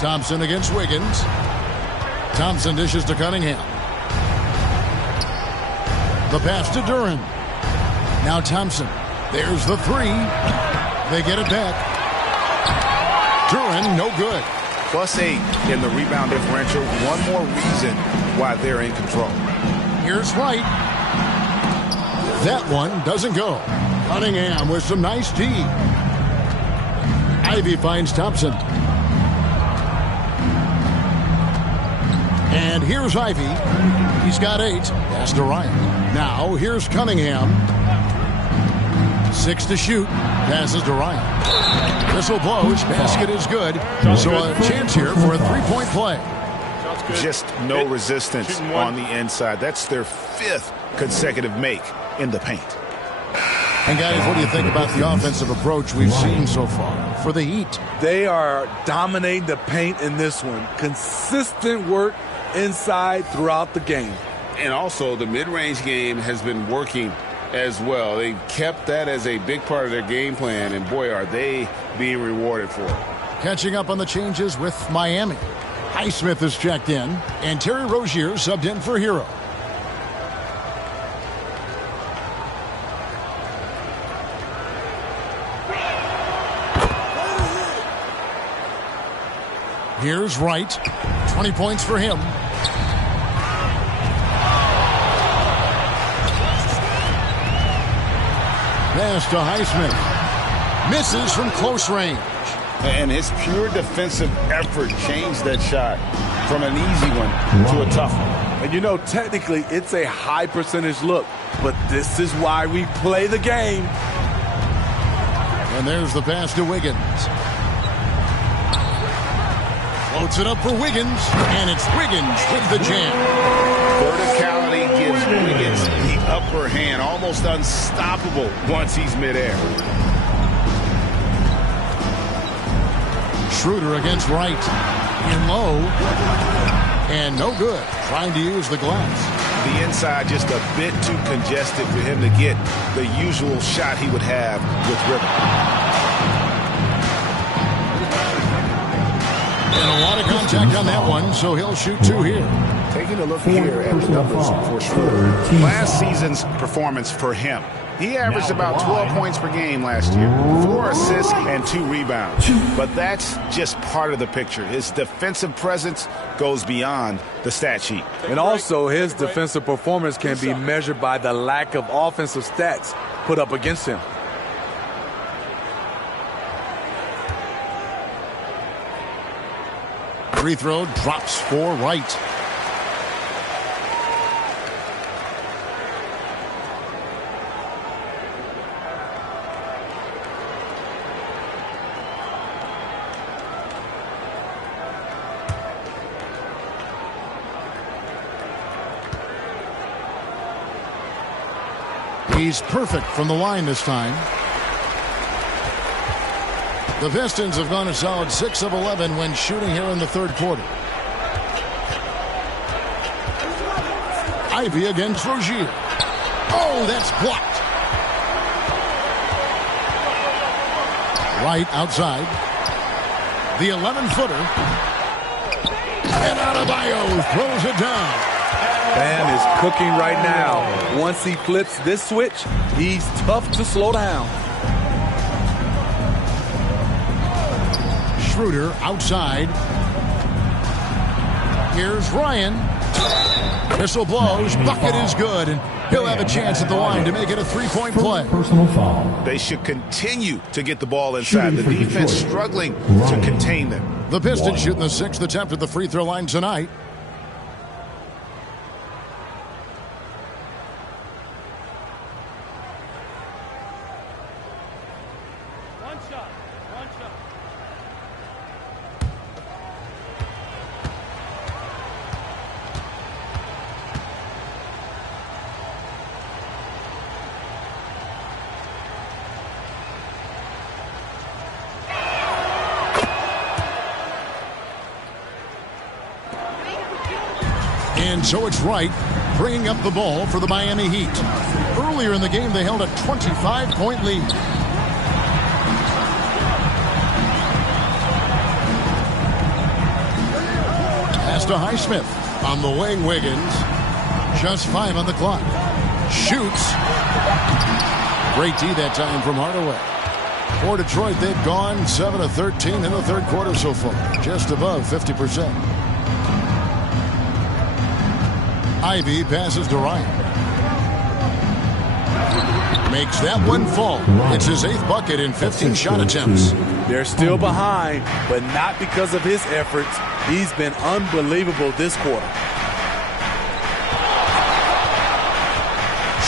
Thompson against Wiggins. Thompson dishes to Cunningham. The pass to Duren. Now Thompson. There's the three. They get it back. Duren, no good. +8 in the rebound differential. One more reason why they're in control. Here's Wright. That one doesn't go. Cunningham with some nice D. Ivy finds Thompson. And here's Ivy. He's got 8. Pass to Ryan. Now here's Cunningham. 6 to shoot. Passes to Ryan. Whistle blows. Basket is good. So a chance here for a three-point play. Just no resistance on the inside. That's their 5th consecutive make in the paint. And guys, what do you think about the offensive approach we've seen so far for the Heat? They are dominating the paint in this one. Consistent work inside throughout the game. And also the mid-range game has been working as well. They kept that as a big part of their game plan, and boy, are they being rewarded for it. Catching up on the changes with Miami. Highsmith is checked in, and Terry Rozier subbed in for Hero. Here's Wright. 20 points for him. Pass to Highsmith. Misses from close range. And his pure defensive effort changed that shot from an easy one to a tough one. And you know, technically, it's a high percentage look, but this is why we play the game. And there's the pass to Wiggins. Floats it up for Wiggins, and it's Wiggins with the jam. Verticality gives Wiggins the upper hand, almost unstoppable once he's midair. Schroeder against Wright. In low. And no good. Trying to use the glass. The inside just a bit too congested for him to get the usual shot he would have with rhythm. And a lot of contact on that one, so he'll shoot 2 here. Taking a look here at the numbers for Schroeder. Last season's performance for him. He averaged about 12 points per game last year, 4 assists and 2 rebounds. But that's just part of the picture. His defensive presence goes beyond the stat sheet. And also, his defensive performance can be measured by the lack of offensive stats put up against him. Free throw drops for Wright. He's perfect from the line this time. The Pistons have gone a solid 6 of 11 when shooting here in the third quarter. Ivy against Rozier. Oh, that's blocked. Wright outside. The 11-footer. And Adebayo throws it down. Bam is cooking right now. Once he flips this switch, he's tough to slow down. Schroeder outside. Here's Ryan. Whistle blows. Bucket is good. And he'll have a chance at the line to make it a three-point play. Personal foul. They should continue to get the ball inside. The defense struggling to contain them. The Pistons shooting the 6th attempt at the free throw line tonight. And so it's Wright bringing up the ball for the Miami Heat. Earlier in the game, they held a 25-point lead. Pass to Highsmith. On the wing, Wiggins. Just 5 on the clock. Shoots. Great D that time from Hardaway. For Detroit, they've gone 7 of 13 in the third quarter so far. Just above 50%. Ivy passes to Ryan. Makes that one fall. It's his 8th bucket in 15 shot attempts. They're still behind, but not because of his efforts. He's been unbelievable this quarter.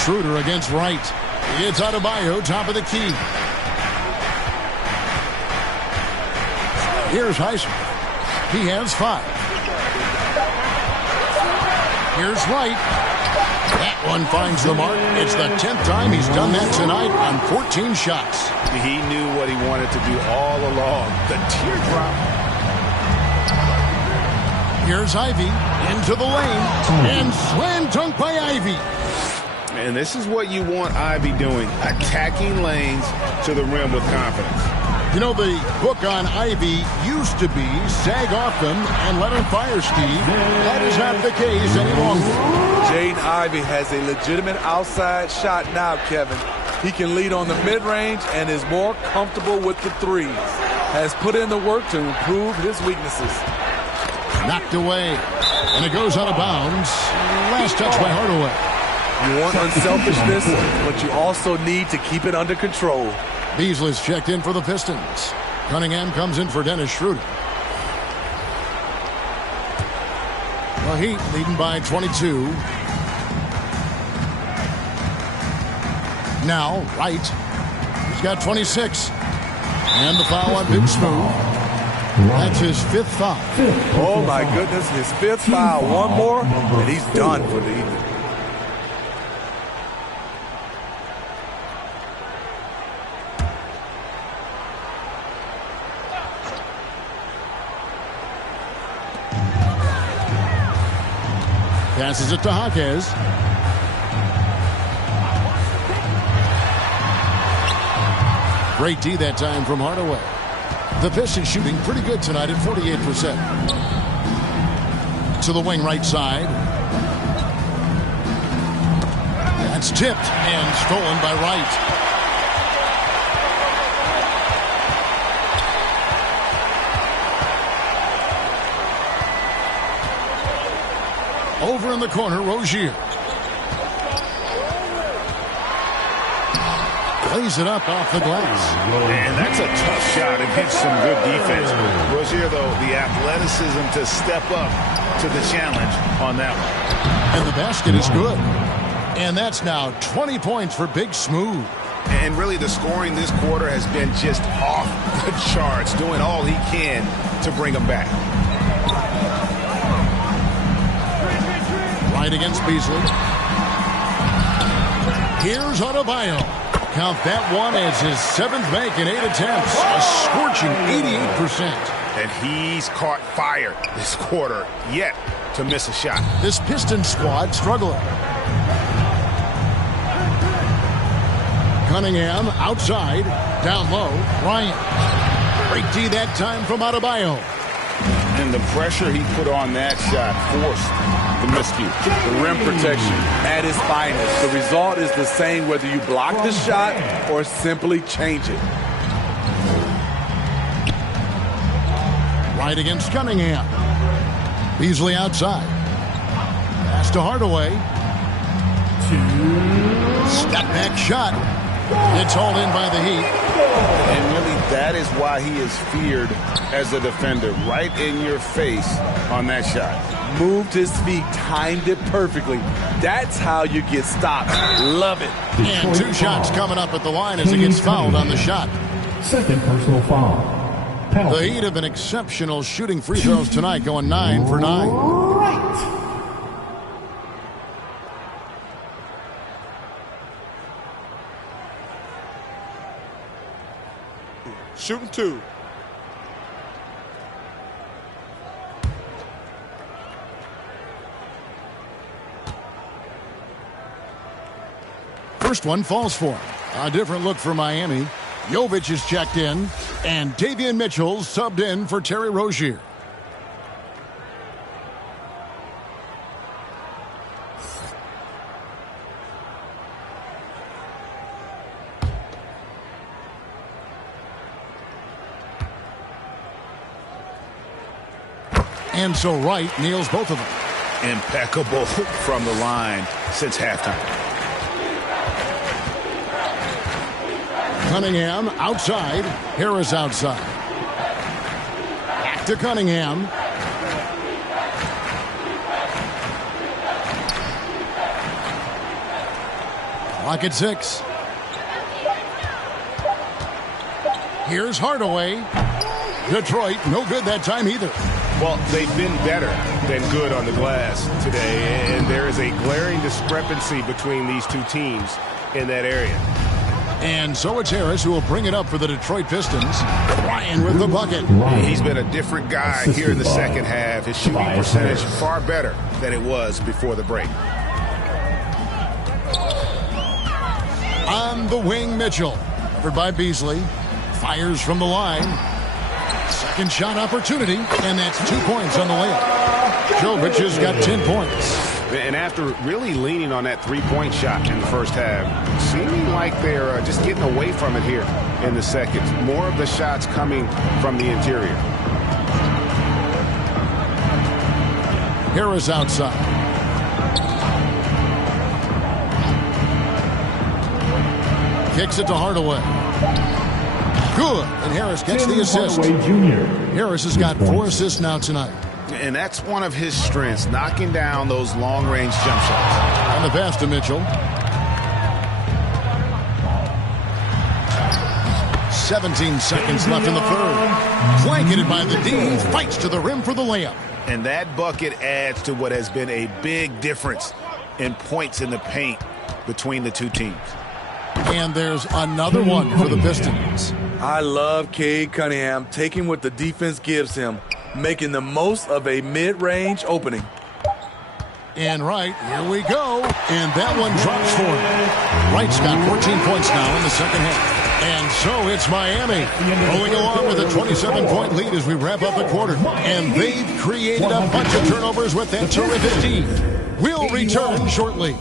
Schroeder against Wright. It's Adebayo, top of the key. Here's Highsmith. He has 5. Here's Wright. That one finds the mark. It's the 10th time he's done that tonight on 14 shots. He knew what he wanted to do all along. The teardrop. Here's Ivy into the lane. And slam dunk by Ivy. And this is what you want Ivy doing. Attacking lanes to the rim with confidence. You know, the book on Ivy used to be sag off them and let him fire, Steve. That is not the case any longer. Jaden Ivey has a legitimate outside shot now, Kevin. He can lead on the mid-range and is more comfortable with the threes. Has put in the work to improve his weaknesses. Knocked away. And it goes out of bounds. Last touch by Hardaway. You want unselfishness, but you also need to keep it under control. Beasley's checked in for the Pistons. Cunningham comes in for Dennis Schroeder. The Heat leading by 22. Now, Wright. He's got 26. And the foul on Big Smooth. That's his 5th foul. Oh, my goodness. His 5th foul. One more, and he's done for the evening. Passes it to Jaquez. Great D that time from Hardaway. The Pistons shooting pretty good tonight at 48%. To the wing right side. It's tipped and stolen by Wright. Over in the corner, Rozier. Plays it up off the glass. And that's a tough shot against some good defense. Rozier, though, the athleticism to step up to the challenge on that one. And the basket is good. And that's now 20 points for Big Smooth. And really the scoring this quarter has been just off the charts, doing all he can to bring them back. Right against Beasley. Here's Adebayo. Count that one as his 7th make in 8 attempts. A scorching 88%. And he's caught fire this quarter, yet to miss a shot. This Pistons squad struggling. Cunningham outside, down low, Bryant. Great D that time from Adebayo. And the pressure he put on that shot forced the miscue. The rim protection at its finest. The result is the same whether you block the shot or simply change it. Right against Cunningham. Beasley outside. Pass to Hardaway. Step back shot. It's hauled in by the Heat. And really, that is why he is feared as a defender. Right in your face on that shot. Moved his feet, timed it perfectly. That's how you get stopped. Love it. And 2 shots coming up at the line as he gets fouled on the shot. Second personal foul. Penalty. The Heat have been exceptional shooting free throws tonight, going 9 for 9. Right. Shooting 2. First one falls for him. A different look for Miami. Jovic is checked in, and Davion Mitchell subbed in for Terry Rozier. And so Wright nails both of them. Impeccable from the line since halftime. Cunningham outside. Harris outside. Back to Cunningham. Clock at 6. Here's Hardaway. Detroit, no good that time either. Well, they've been better than good on the glass today, and there is a glaring discrepancy between these two teams in that area. And so it's Harris who will bring it up for the Detroit Pistons. Ryan with the bucket. He's been a different guy here in the second half. His shooting percentage far better than it was before the break. On the wing, Mitchell. Covered by Beasley. Fires from the line. Second shot opportunity, and that's 2 points on the layup. Jovic has got 10 points. And after really leaning on that three-point shot in the first half, seeming like they're just getting away from it here in the second. More of the shots coming from the interior. Harris outside. Kicks it to Hardaway. Good, and Harris gets the assist. Harris has got 4 assists now tonight. And that's one of his strengths, knocking down those long-range jump shots. On the pass to Mitchell. 17 seconds left in the third. Blanketed by the D, fights to the rim for the layup. And that bucket adds to what has been a big difference in points in the paint between the two teams. And there's another one for the Pistons. I love Cade Cunningham taking what the defense gives him, making the most of a mid-range opening. And Wright, here we go. And that one drops for him. Wright's got 14 points now in the second half. And so it's Miami rolling along with a 27-point lead as we wrap up the quarter. And they've created a bunch of turnovers with that terrific team. We'll return shortly.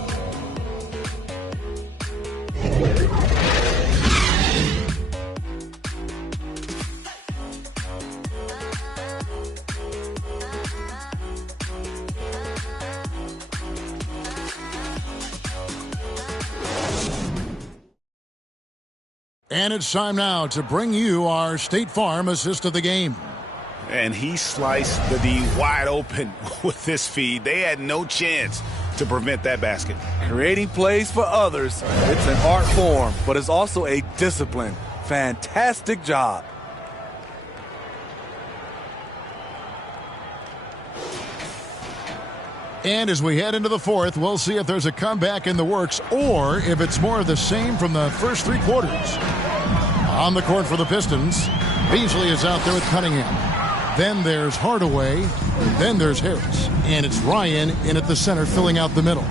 And it's time now to bring you our State Farm assist of the game. And he sliced the D wide open with this feed. They had no chance to prevent that basket. Creating plays for others, it's an art form, but it's also a discipline. Fantastic job. And as we head into the fourth, we'll see if there's a comeback in the works or if it's more of the same from the first three quarters. On the court for the Pistons, Beasley is out there with Cunningham. Then there's Hardaway. Then there's Harris. And it's Ryan in at the center filling out the middle.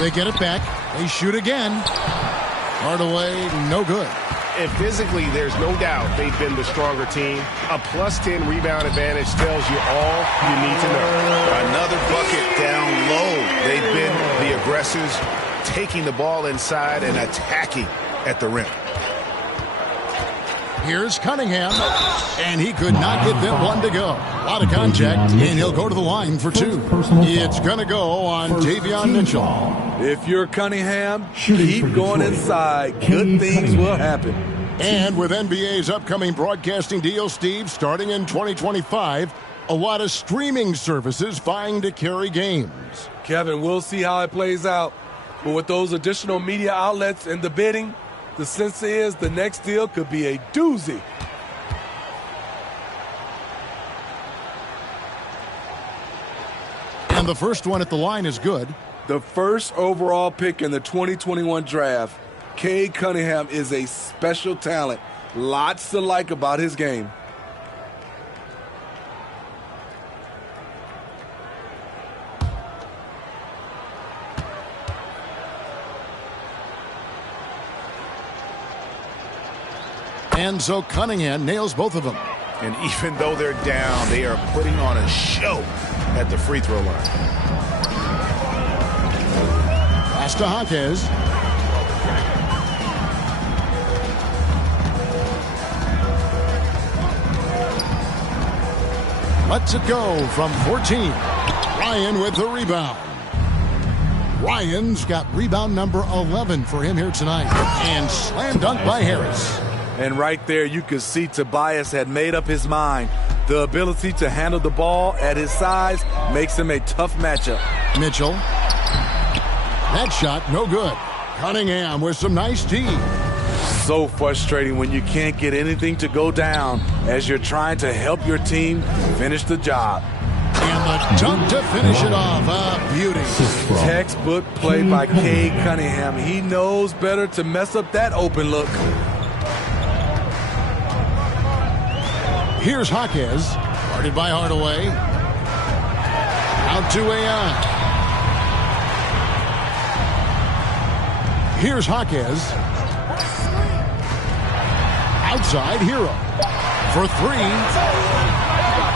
They get it back. They shoot again. Hardaway, no good. And physically, there's no doubt they've been the stronger team. A +10 rebound advantage tells you all you need to know. Another bucket down low. They've been the aggressors, taking the ball inside and attacking at the rim. Here's Cunningham, and he could not get that one to go. A lot of contact, and he'll go to the line for two. It's going to go on Davion Mitchell. If you're Cunningham, keep going inside. Good things will happen. And with NBA's upcoming broadcasting deal, Steve, starting in 2025, a lot of streaming services vying to carry games. Kevin, we'll see how it plays out. But with those additional media outlets in the bidding, the sense is the next deal could be a doozy. And the first one at the line is good. The first overall pick in the 2021 draft, Cade Cunningham is a special talent. Lots to like about his game. And so Cunningham nails both of them. And even though they're down, they are putting on a show at the free throw line. Pass to Hawkes. Lets it go from 14. Ryan with the rebound. Ryan's got rebound number 11 for him here tonight. And slam dunk by Harris. And right there, you could see Tobias had made up his mind. The ability to handle the ball at his size makes him a tough matchup. Mitchell. That shot, no good. Cunningham with some nice D. So frustrating when you can't get anything to go down as you're trying to help your team finish the job. And the dunk to finish it off. A beauty. Textbook play by Cade Cunningham. He knows better to mess up that open look. Here's Hawkes, guarded by Hardaway. Out to AI. Here's Hawkes. Outside, Hero. For three.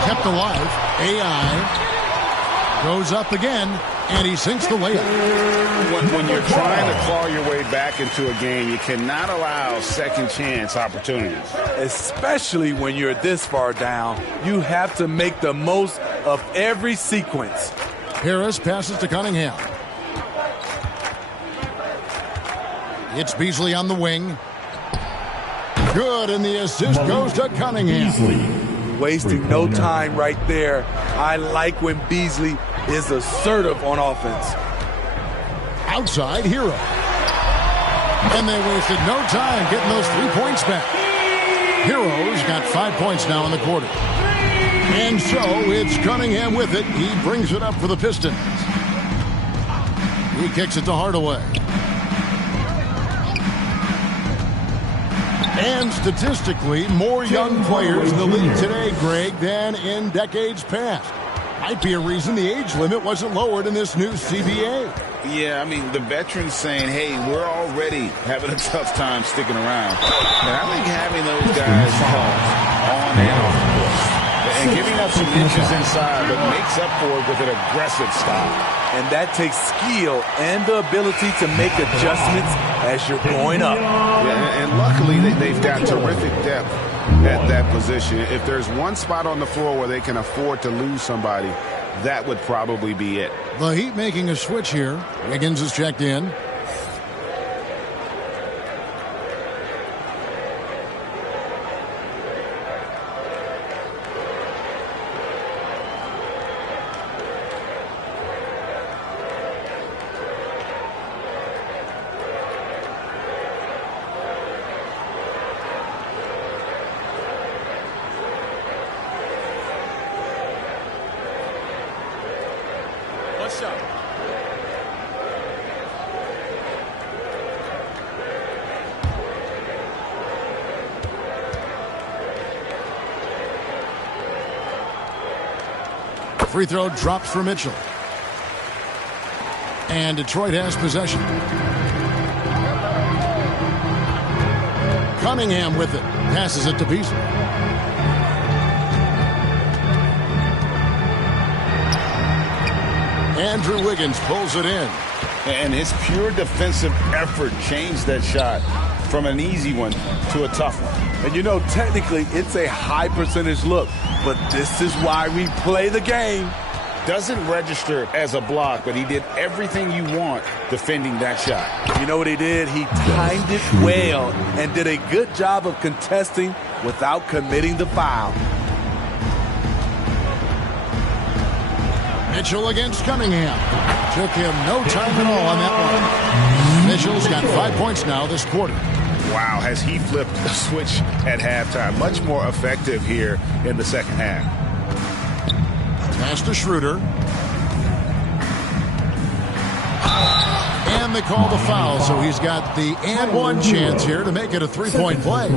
Kept alive. AI goes up again, and he sinks the layup. When you're trying to claw your way back into a game, you cannot allow second chance opportunities. Especially when you're this far down, you have to make the most of every sequence. Harris passes to Cunningham. It's Beasley on the wing. Good, and the assist goes to Cunningham. Wasting no time right there. I like when Beasley is assertive on offense. Outside, Hero. And they wasted no time getting those 3 points back. Hero's got 5 points now in the quarter. And so it's Cunningham with it. He brings it up for the Pistons. He kicks it to Hardaway. And statistically, more young players in the league today, Greg, than in decades past. Might be a reason the age limit wasn't lowered in this new CBA. Yeah, I mean, the veterans saying, hey, we're already having a tough time sticking around. And I think having those guys helps on and off the court. And giving up some inches inside, but makes up for it with an aggressive stop. And that takes skill and the ability to make adjustments as you're going up. Yeah, and luckily they've got terrific depth at that position. If there's one spot on the floor where they can afford to lose somebody, that would probably be it. The Heat making a switch here. Wiggins is checked in. free throw drops for Mitchell. And Detroit has possession. Cunningham with it. Passes it to Beasley. Andrew Wiggins pulls it in. And his pure defensive effort changed that shot from an easy one to a tough one. And you know, technically, it's a high percentage look, but this is why we play the game. Doesn't register as a block, but he did everything you want defending that shot. You know what he did? He timed it well and did a good job of contesting without committing the foul. Mitchell against Cunningham. Took him no time at all on that one. Mitchell's got 5 points now this quarter. Wow, has he flipped the switch at halftime. Much more effective here in the second half. Pass to Schroeder. And they call the foul, so he's got the and one chance here to make it a three-point play.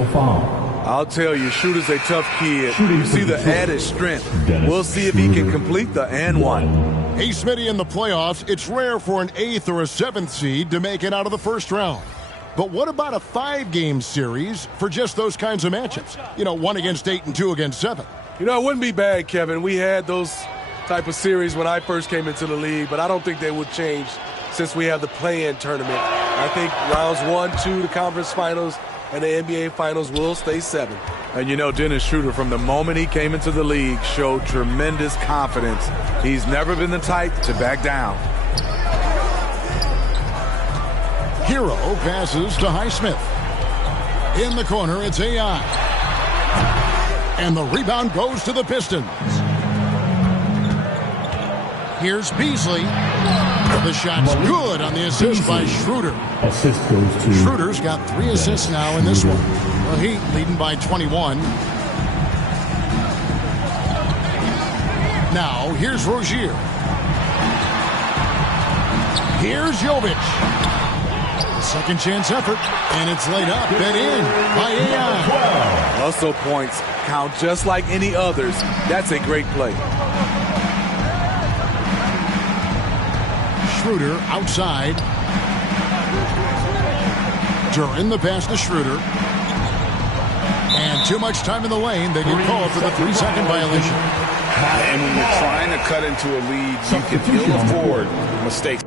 I'll tell you, Schroeder's a tough kid. You see the added strength. We'll see if he can complete the and one. Hey, Smitty, in the playoffs, it's rare for an 8th or a 7th seed to make it out of the first round. But what about a 5-game series for just those kinds of matchups? You know, 1 against 8 and 2 against 7. You know, it wouldn't be bad, Kevin. We had those type of series when I first came into the league, but I don't think they would change since we have the play-in tournament. I think rounds 1, 2, the conference finals, and the NBA finals will stay 7. And you know, Dennis Schroeder, from the moment he came into the league, showed tremendous confidence. He's never been the type to back down. Hero passes to Highsmith. In the corner, it's AI. And the rebound goes to the Pistons. Here's Beasley. The shot's good on the assist by Schroeder. Assist goes to Schroeder's got 3 assists now in this one. The Heat leading by 21. Now, here's Rozier. Here's Jovic. Second chance effort, and it's laid up and in by AI. Hustle points count just like any others. That's a great play. Schroeder outside. Duran the pass to Schroeder. And too much time in the lane. They get called for the 3-second violation. And when you're trying to cut into a lead, you can ill afford mistakes.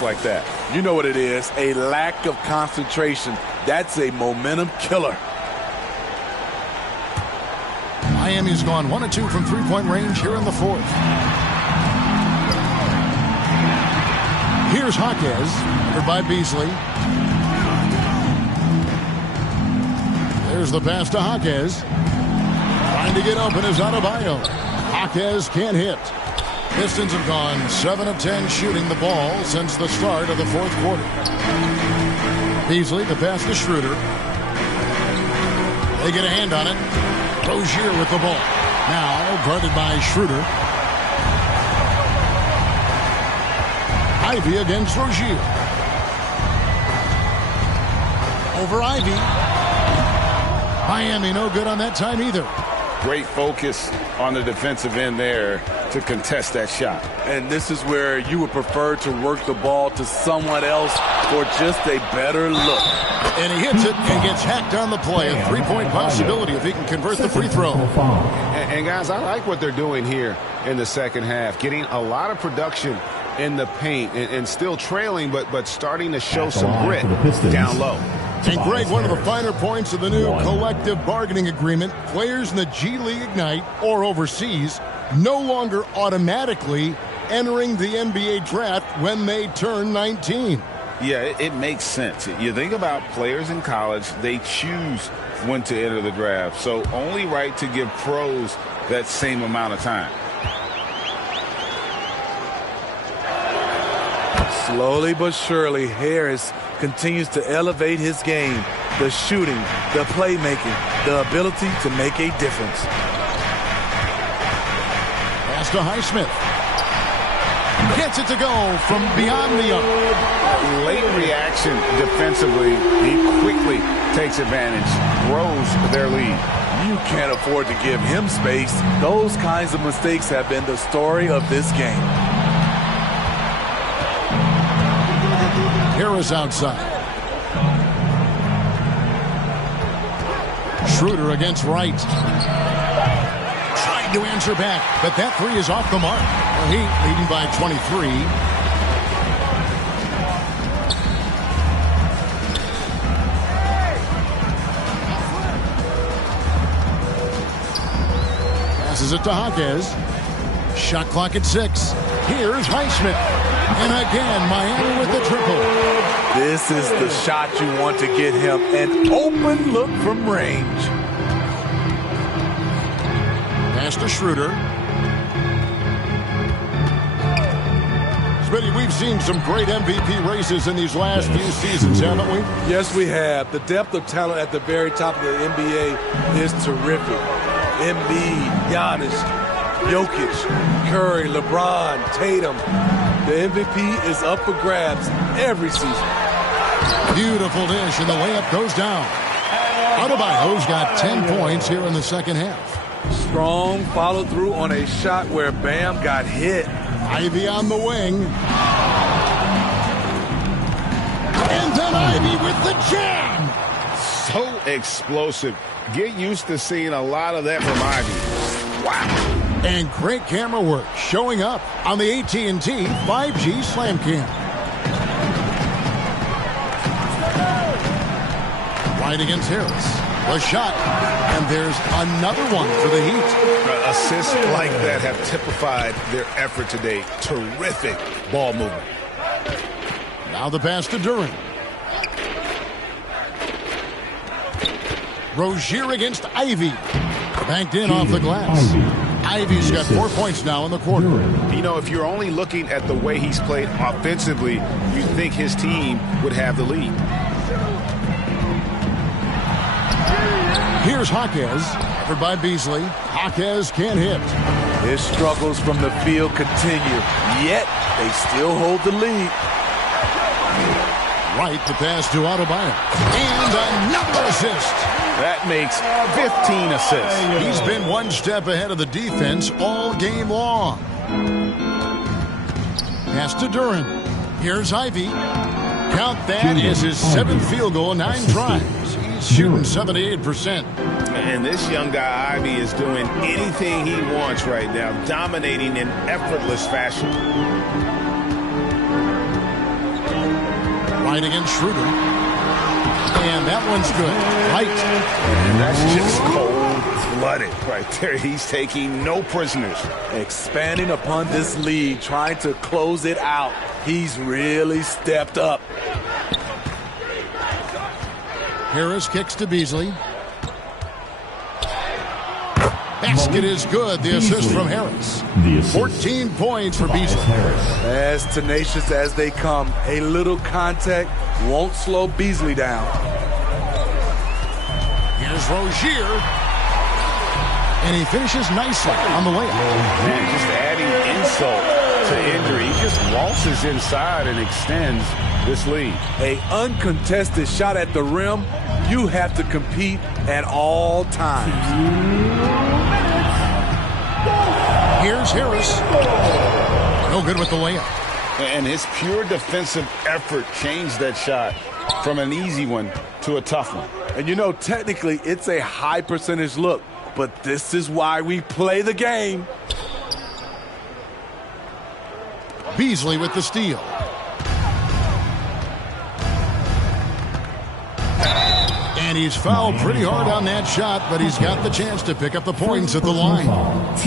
Like that. You know what it is, a lack of concentration. That's a momentum killer. Miami's gone 1 of 2 from 3-point range here in the 4th. Here's Jaquez, covered by Beasley. There's the pass to Jaquez. Trying to get open is Adebayo. Jaquez can't hit. Pistons have gone 7 of 10 shooting the ball since the start of the fourth quarter. Beasley to pass to Schroeder. They get a hand on it. Rozier with the ball. Now guarded by Schroeder. Ivy against Rozier. Over Ivy. Miami no good on that time either. Great focus on the defensive end there to contest that shot. And this is where you would prefer to work the ball to someone else for just a better look. And he hits it and gets hacked on the play. A three-point possibility if he can convert the free throw. And guys, I like what they're doing here in the second half. Getting a lot of production in the paint and still trailing, but starting to show some grit down low. And Greg, one of the finer points of the new collective bargaining agreement, players in the G League Ignite or overseas no longer automatically entering the NBA draft when they turn 19. Yeah, it makes sense. You think about players in college, they choose when to enter the draft. So only right to give pros that same amount of time. Slowly but surely, Harris continues to elevate his game. The shooting, the playmaking, the ability to make a difference. Pass to Highsmith. Gets it to go from beyond the arc. Late reaction defensively. He quickly takes advantage, grows their lead. You can't afford to give him space. Those kinds of mistakes have been the story of this game. Harris outside. Schroeder against Wright. Trying to answer back, but that three is off the mark. The Heat leading by 23. Passes it to Hawkes. Shot clock at 6. Here's Highsmith. And again, Miami with the triple. This is the shot you want to get him. An open look from range. Pass to Schroeder. Smitty, we've seen some great MVP races in these last few seasons, haven't we? Yes, we have. The depth of talent at the very top of the NBA is terrific. Embiid, Giannis, Jokic, Curry, LeBron, Tatum. The MVP is up for grabs every season. Beautiful dish, and the layup goes down. Adebayo's got 10 points here in the second half. Strong follow through on a shot where Bam got hit. Ivy on the wing. And then Ivy with the jam. So explosive. Get used to seeing a lot of that from Ivy. Wow. And great camera work showing up on the AT&T 5G Slam Cam. Right against Harris. The shot. And there's another one for the Heat. Assists like that have typified their effort today. Terrific ball movement. Now the pass to Duran. Rozier against Ivy. Banked in off the glass. Ivy's got 4 points now in the quarter. You know, if you're only looking at the way he's played offensively, you'd think his team would have the lead. Here's Hawkes, covered by Beasley. Hawkes can't hit. His struggles from the field continue, yet they still hold the lead. Right to pass to Adebayo. And another assist. That makes 15 assists. He's been one step ahead of the defense all game long. Pass to Duran. Here's Ivy. Count that as his 7th field goal, 9 tries. He's shooting 78%. And this young guy, Ivy, is doing anything he wants right now, dominating in effortless fashion. Right against Schroeder. And that one's good. Right. And that's just cold-blooded right there. He's taking no prisoners. Expanding upon this lead, trying to close it out. He's really stepped up. Harris kicks to Beasley. Basket is good. The assist from Harris. 14 points for Beasley. As tenacious as they come, a little contact won't slow Beasley down. Here's Rozier. And he finishes nicely on the layup. Man, just adding insult to injury. He just waltzes inside and extends this lead. A uncontested shot at the rim, you have to compete at all times. Here's Harris. No good with the layup. And his pure defensive effort changed that shot from an easy one to a tough one. And you know, technically, it's a high percentage look, but this is why we play the game. Beasley with the steal. And he's fouled pretty hard on that shot, but he's got the chance to pick up the points at the line.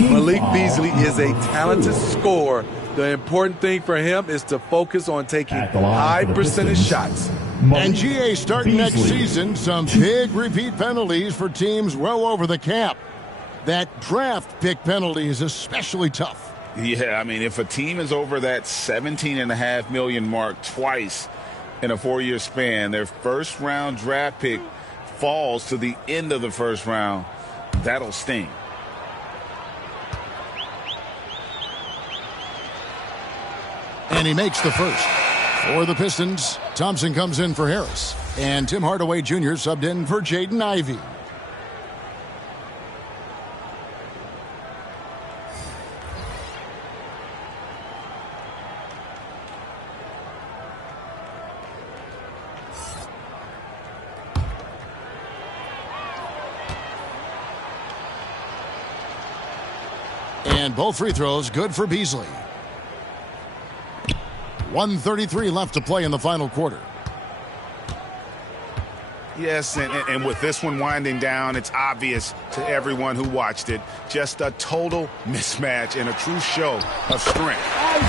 Malik Beasley is a talented scorer. The important thing for him is to focus on taking high percentage shots. And GA starting next season, some big repeat penalties for teams well over the cap. That draft pick penalty is especially tough. Yeah, I mean, if a team is over that $17.5 million mark twice in a 4-year span, their first-round draft pick falls to the end of the first round, that'll sting. And he makes the first. For the Pistons, Thompson comes in for Harris. And Tim Hardaway Jr. subbed in for Jaden Ivey. And both free throws good for Beasley. 1:33 left to play in the final quarter. Yes, and with this one winding down, it's obvious to everyone who watched it. Just a total mismatch and a true show of strength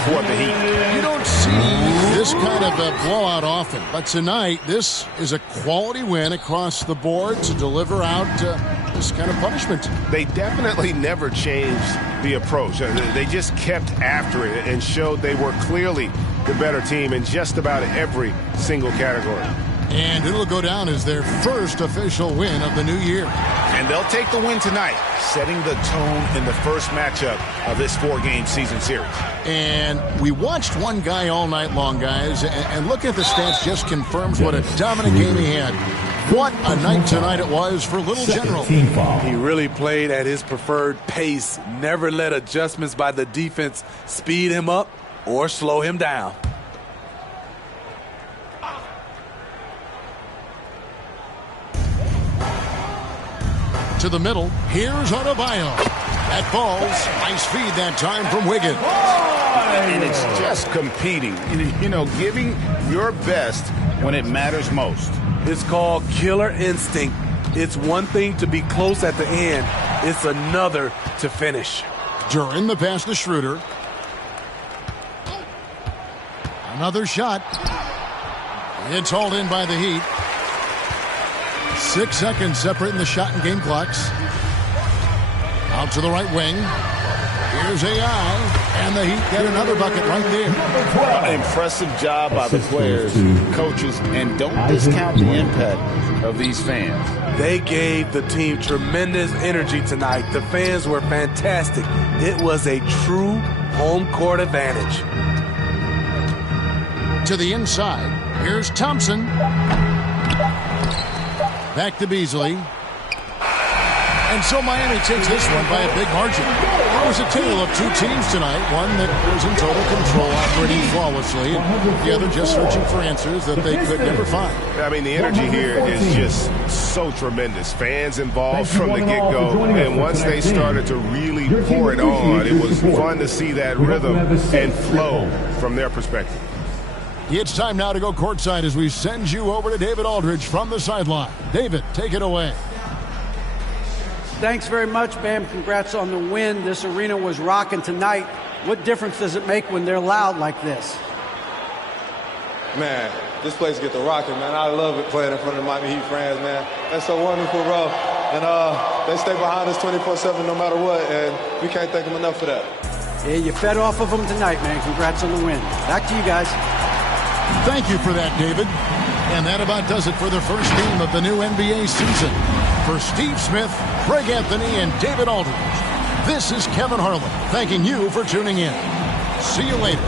for the Heat. You don't see this kind of a blowout often, but tonight this is a quality win across the board to deliver out this kind of punishment. They definitely never changed the approach. They just kept after it and showed they were clearly the better team in just about every single category. And it'll go down as their first official win of the new year. And they'll take the win tonight, setting the tone in the first matchup of this 4-game season series. And we watched one guy all night long, guys, and look at the stats just confirms what a dominant game he had. What a night tonight it was for Little General. He really played at his preferred pace, never let adjustments by the defense speed him up or slow him down. To the middle, here's Adebayo. That falls. Nice feed that time from Wiggins. And it's just competing, you know, giving your best when it matters most. It's called killer instinct. It's one thing to be close at the end. It's another to finish. During the pass to Schroeder. Another shot. It's hauled in by the Heat. 6 seconds separating the shot and game clocks. Out to the right wing. Here's AI. And the Heat get another bucket right there. An impressive job by the players, coaches, and don't discount the impact of these fans. They gave the team tremendous energy tonight. The fans were fantastic. It was a true home court advantage. To the inside. Here's Thompson. Back to Beasley. And so Miami takes this one by a big margin. It was a tale of two teams tonight. One that was in total control, operating flawlessly, and the other just searching for answers that they could never find. I mean, the energy here is just so tremendous. Fans involved from the get-go, and once they started to really pour it on, it was fun to see that rhythm and flow from their perspective. It's time now to go courtside as we send you over to David Aldridge from the sideline. David, take it away. Thanks very much, Bam. Congrats on the win. This arena was rocking tonight. What difference does it make when they're loud like this? Man, this place gets to rocking, man. I love it playing in front of the Miami Heat fans, man. That's so wonderful, bro. And they stay behind us 24/7 no matter what, and we can't thank them enough for that. Yeah, you fed off of them tonight, man. Congrats on the win. Back to you guys. Thank you for that, David. And that about does it for the first game of the new NBA season. For Steve Smith, Greg Anthony, and David Aldridge, this is Kevin Harlan thanking you for tuning in. See you later.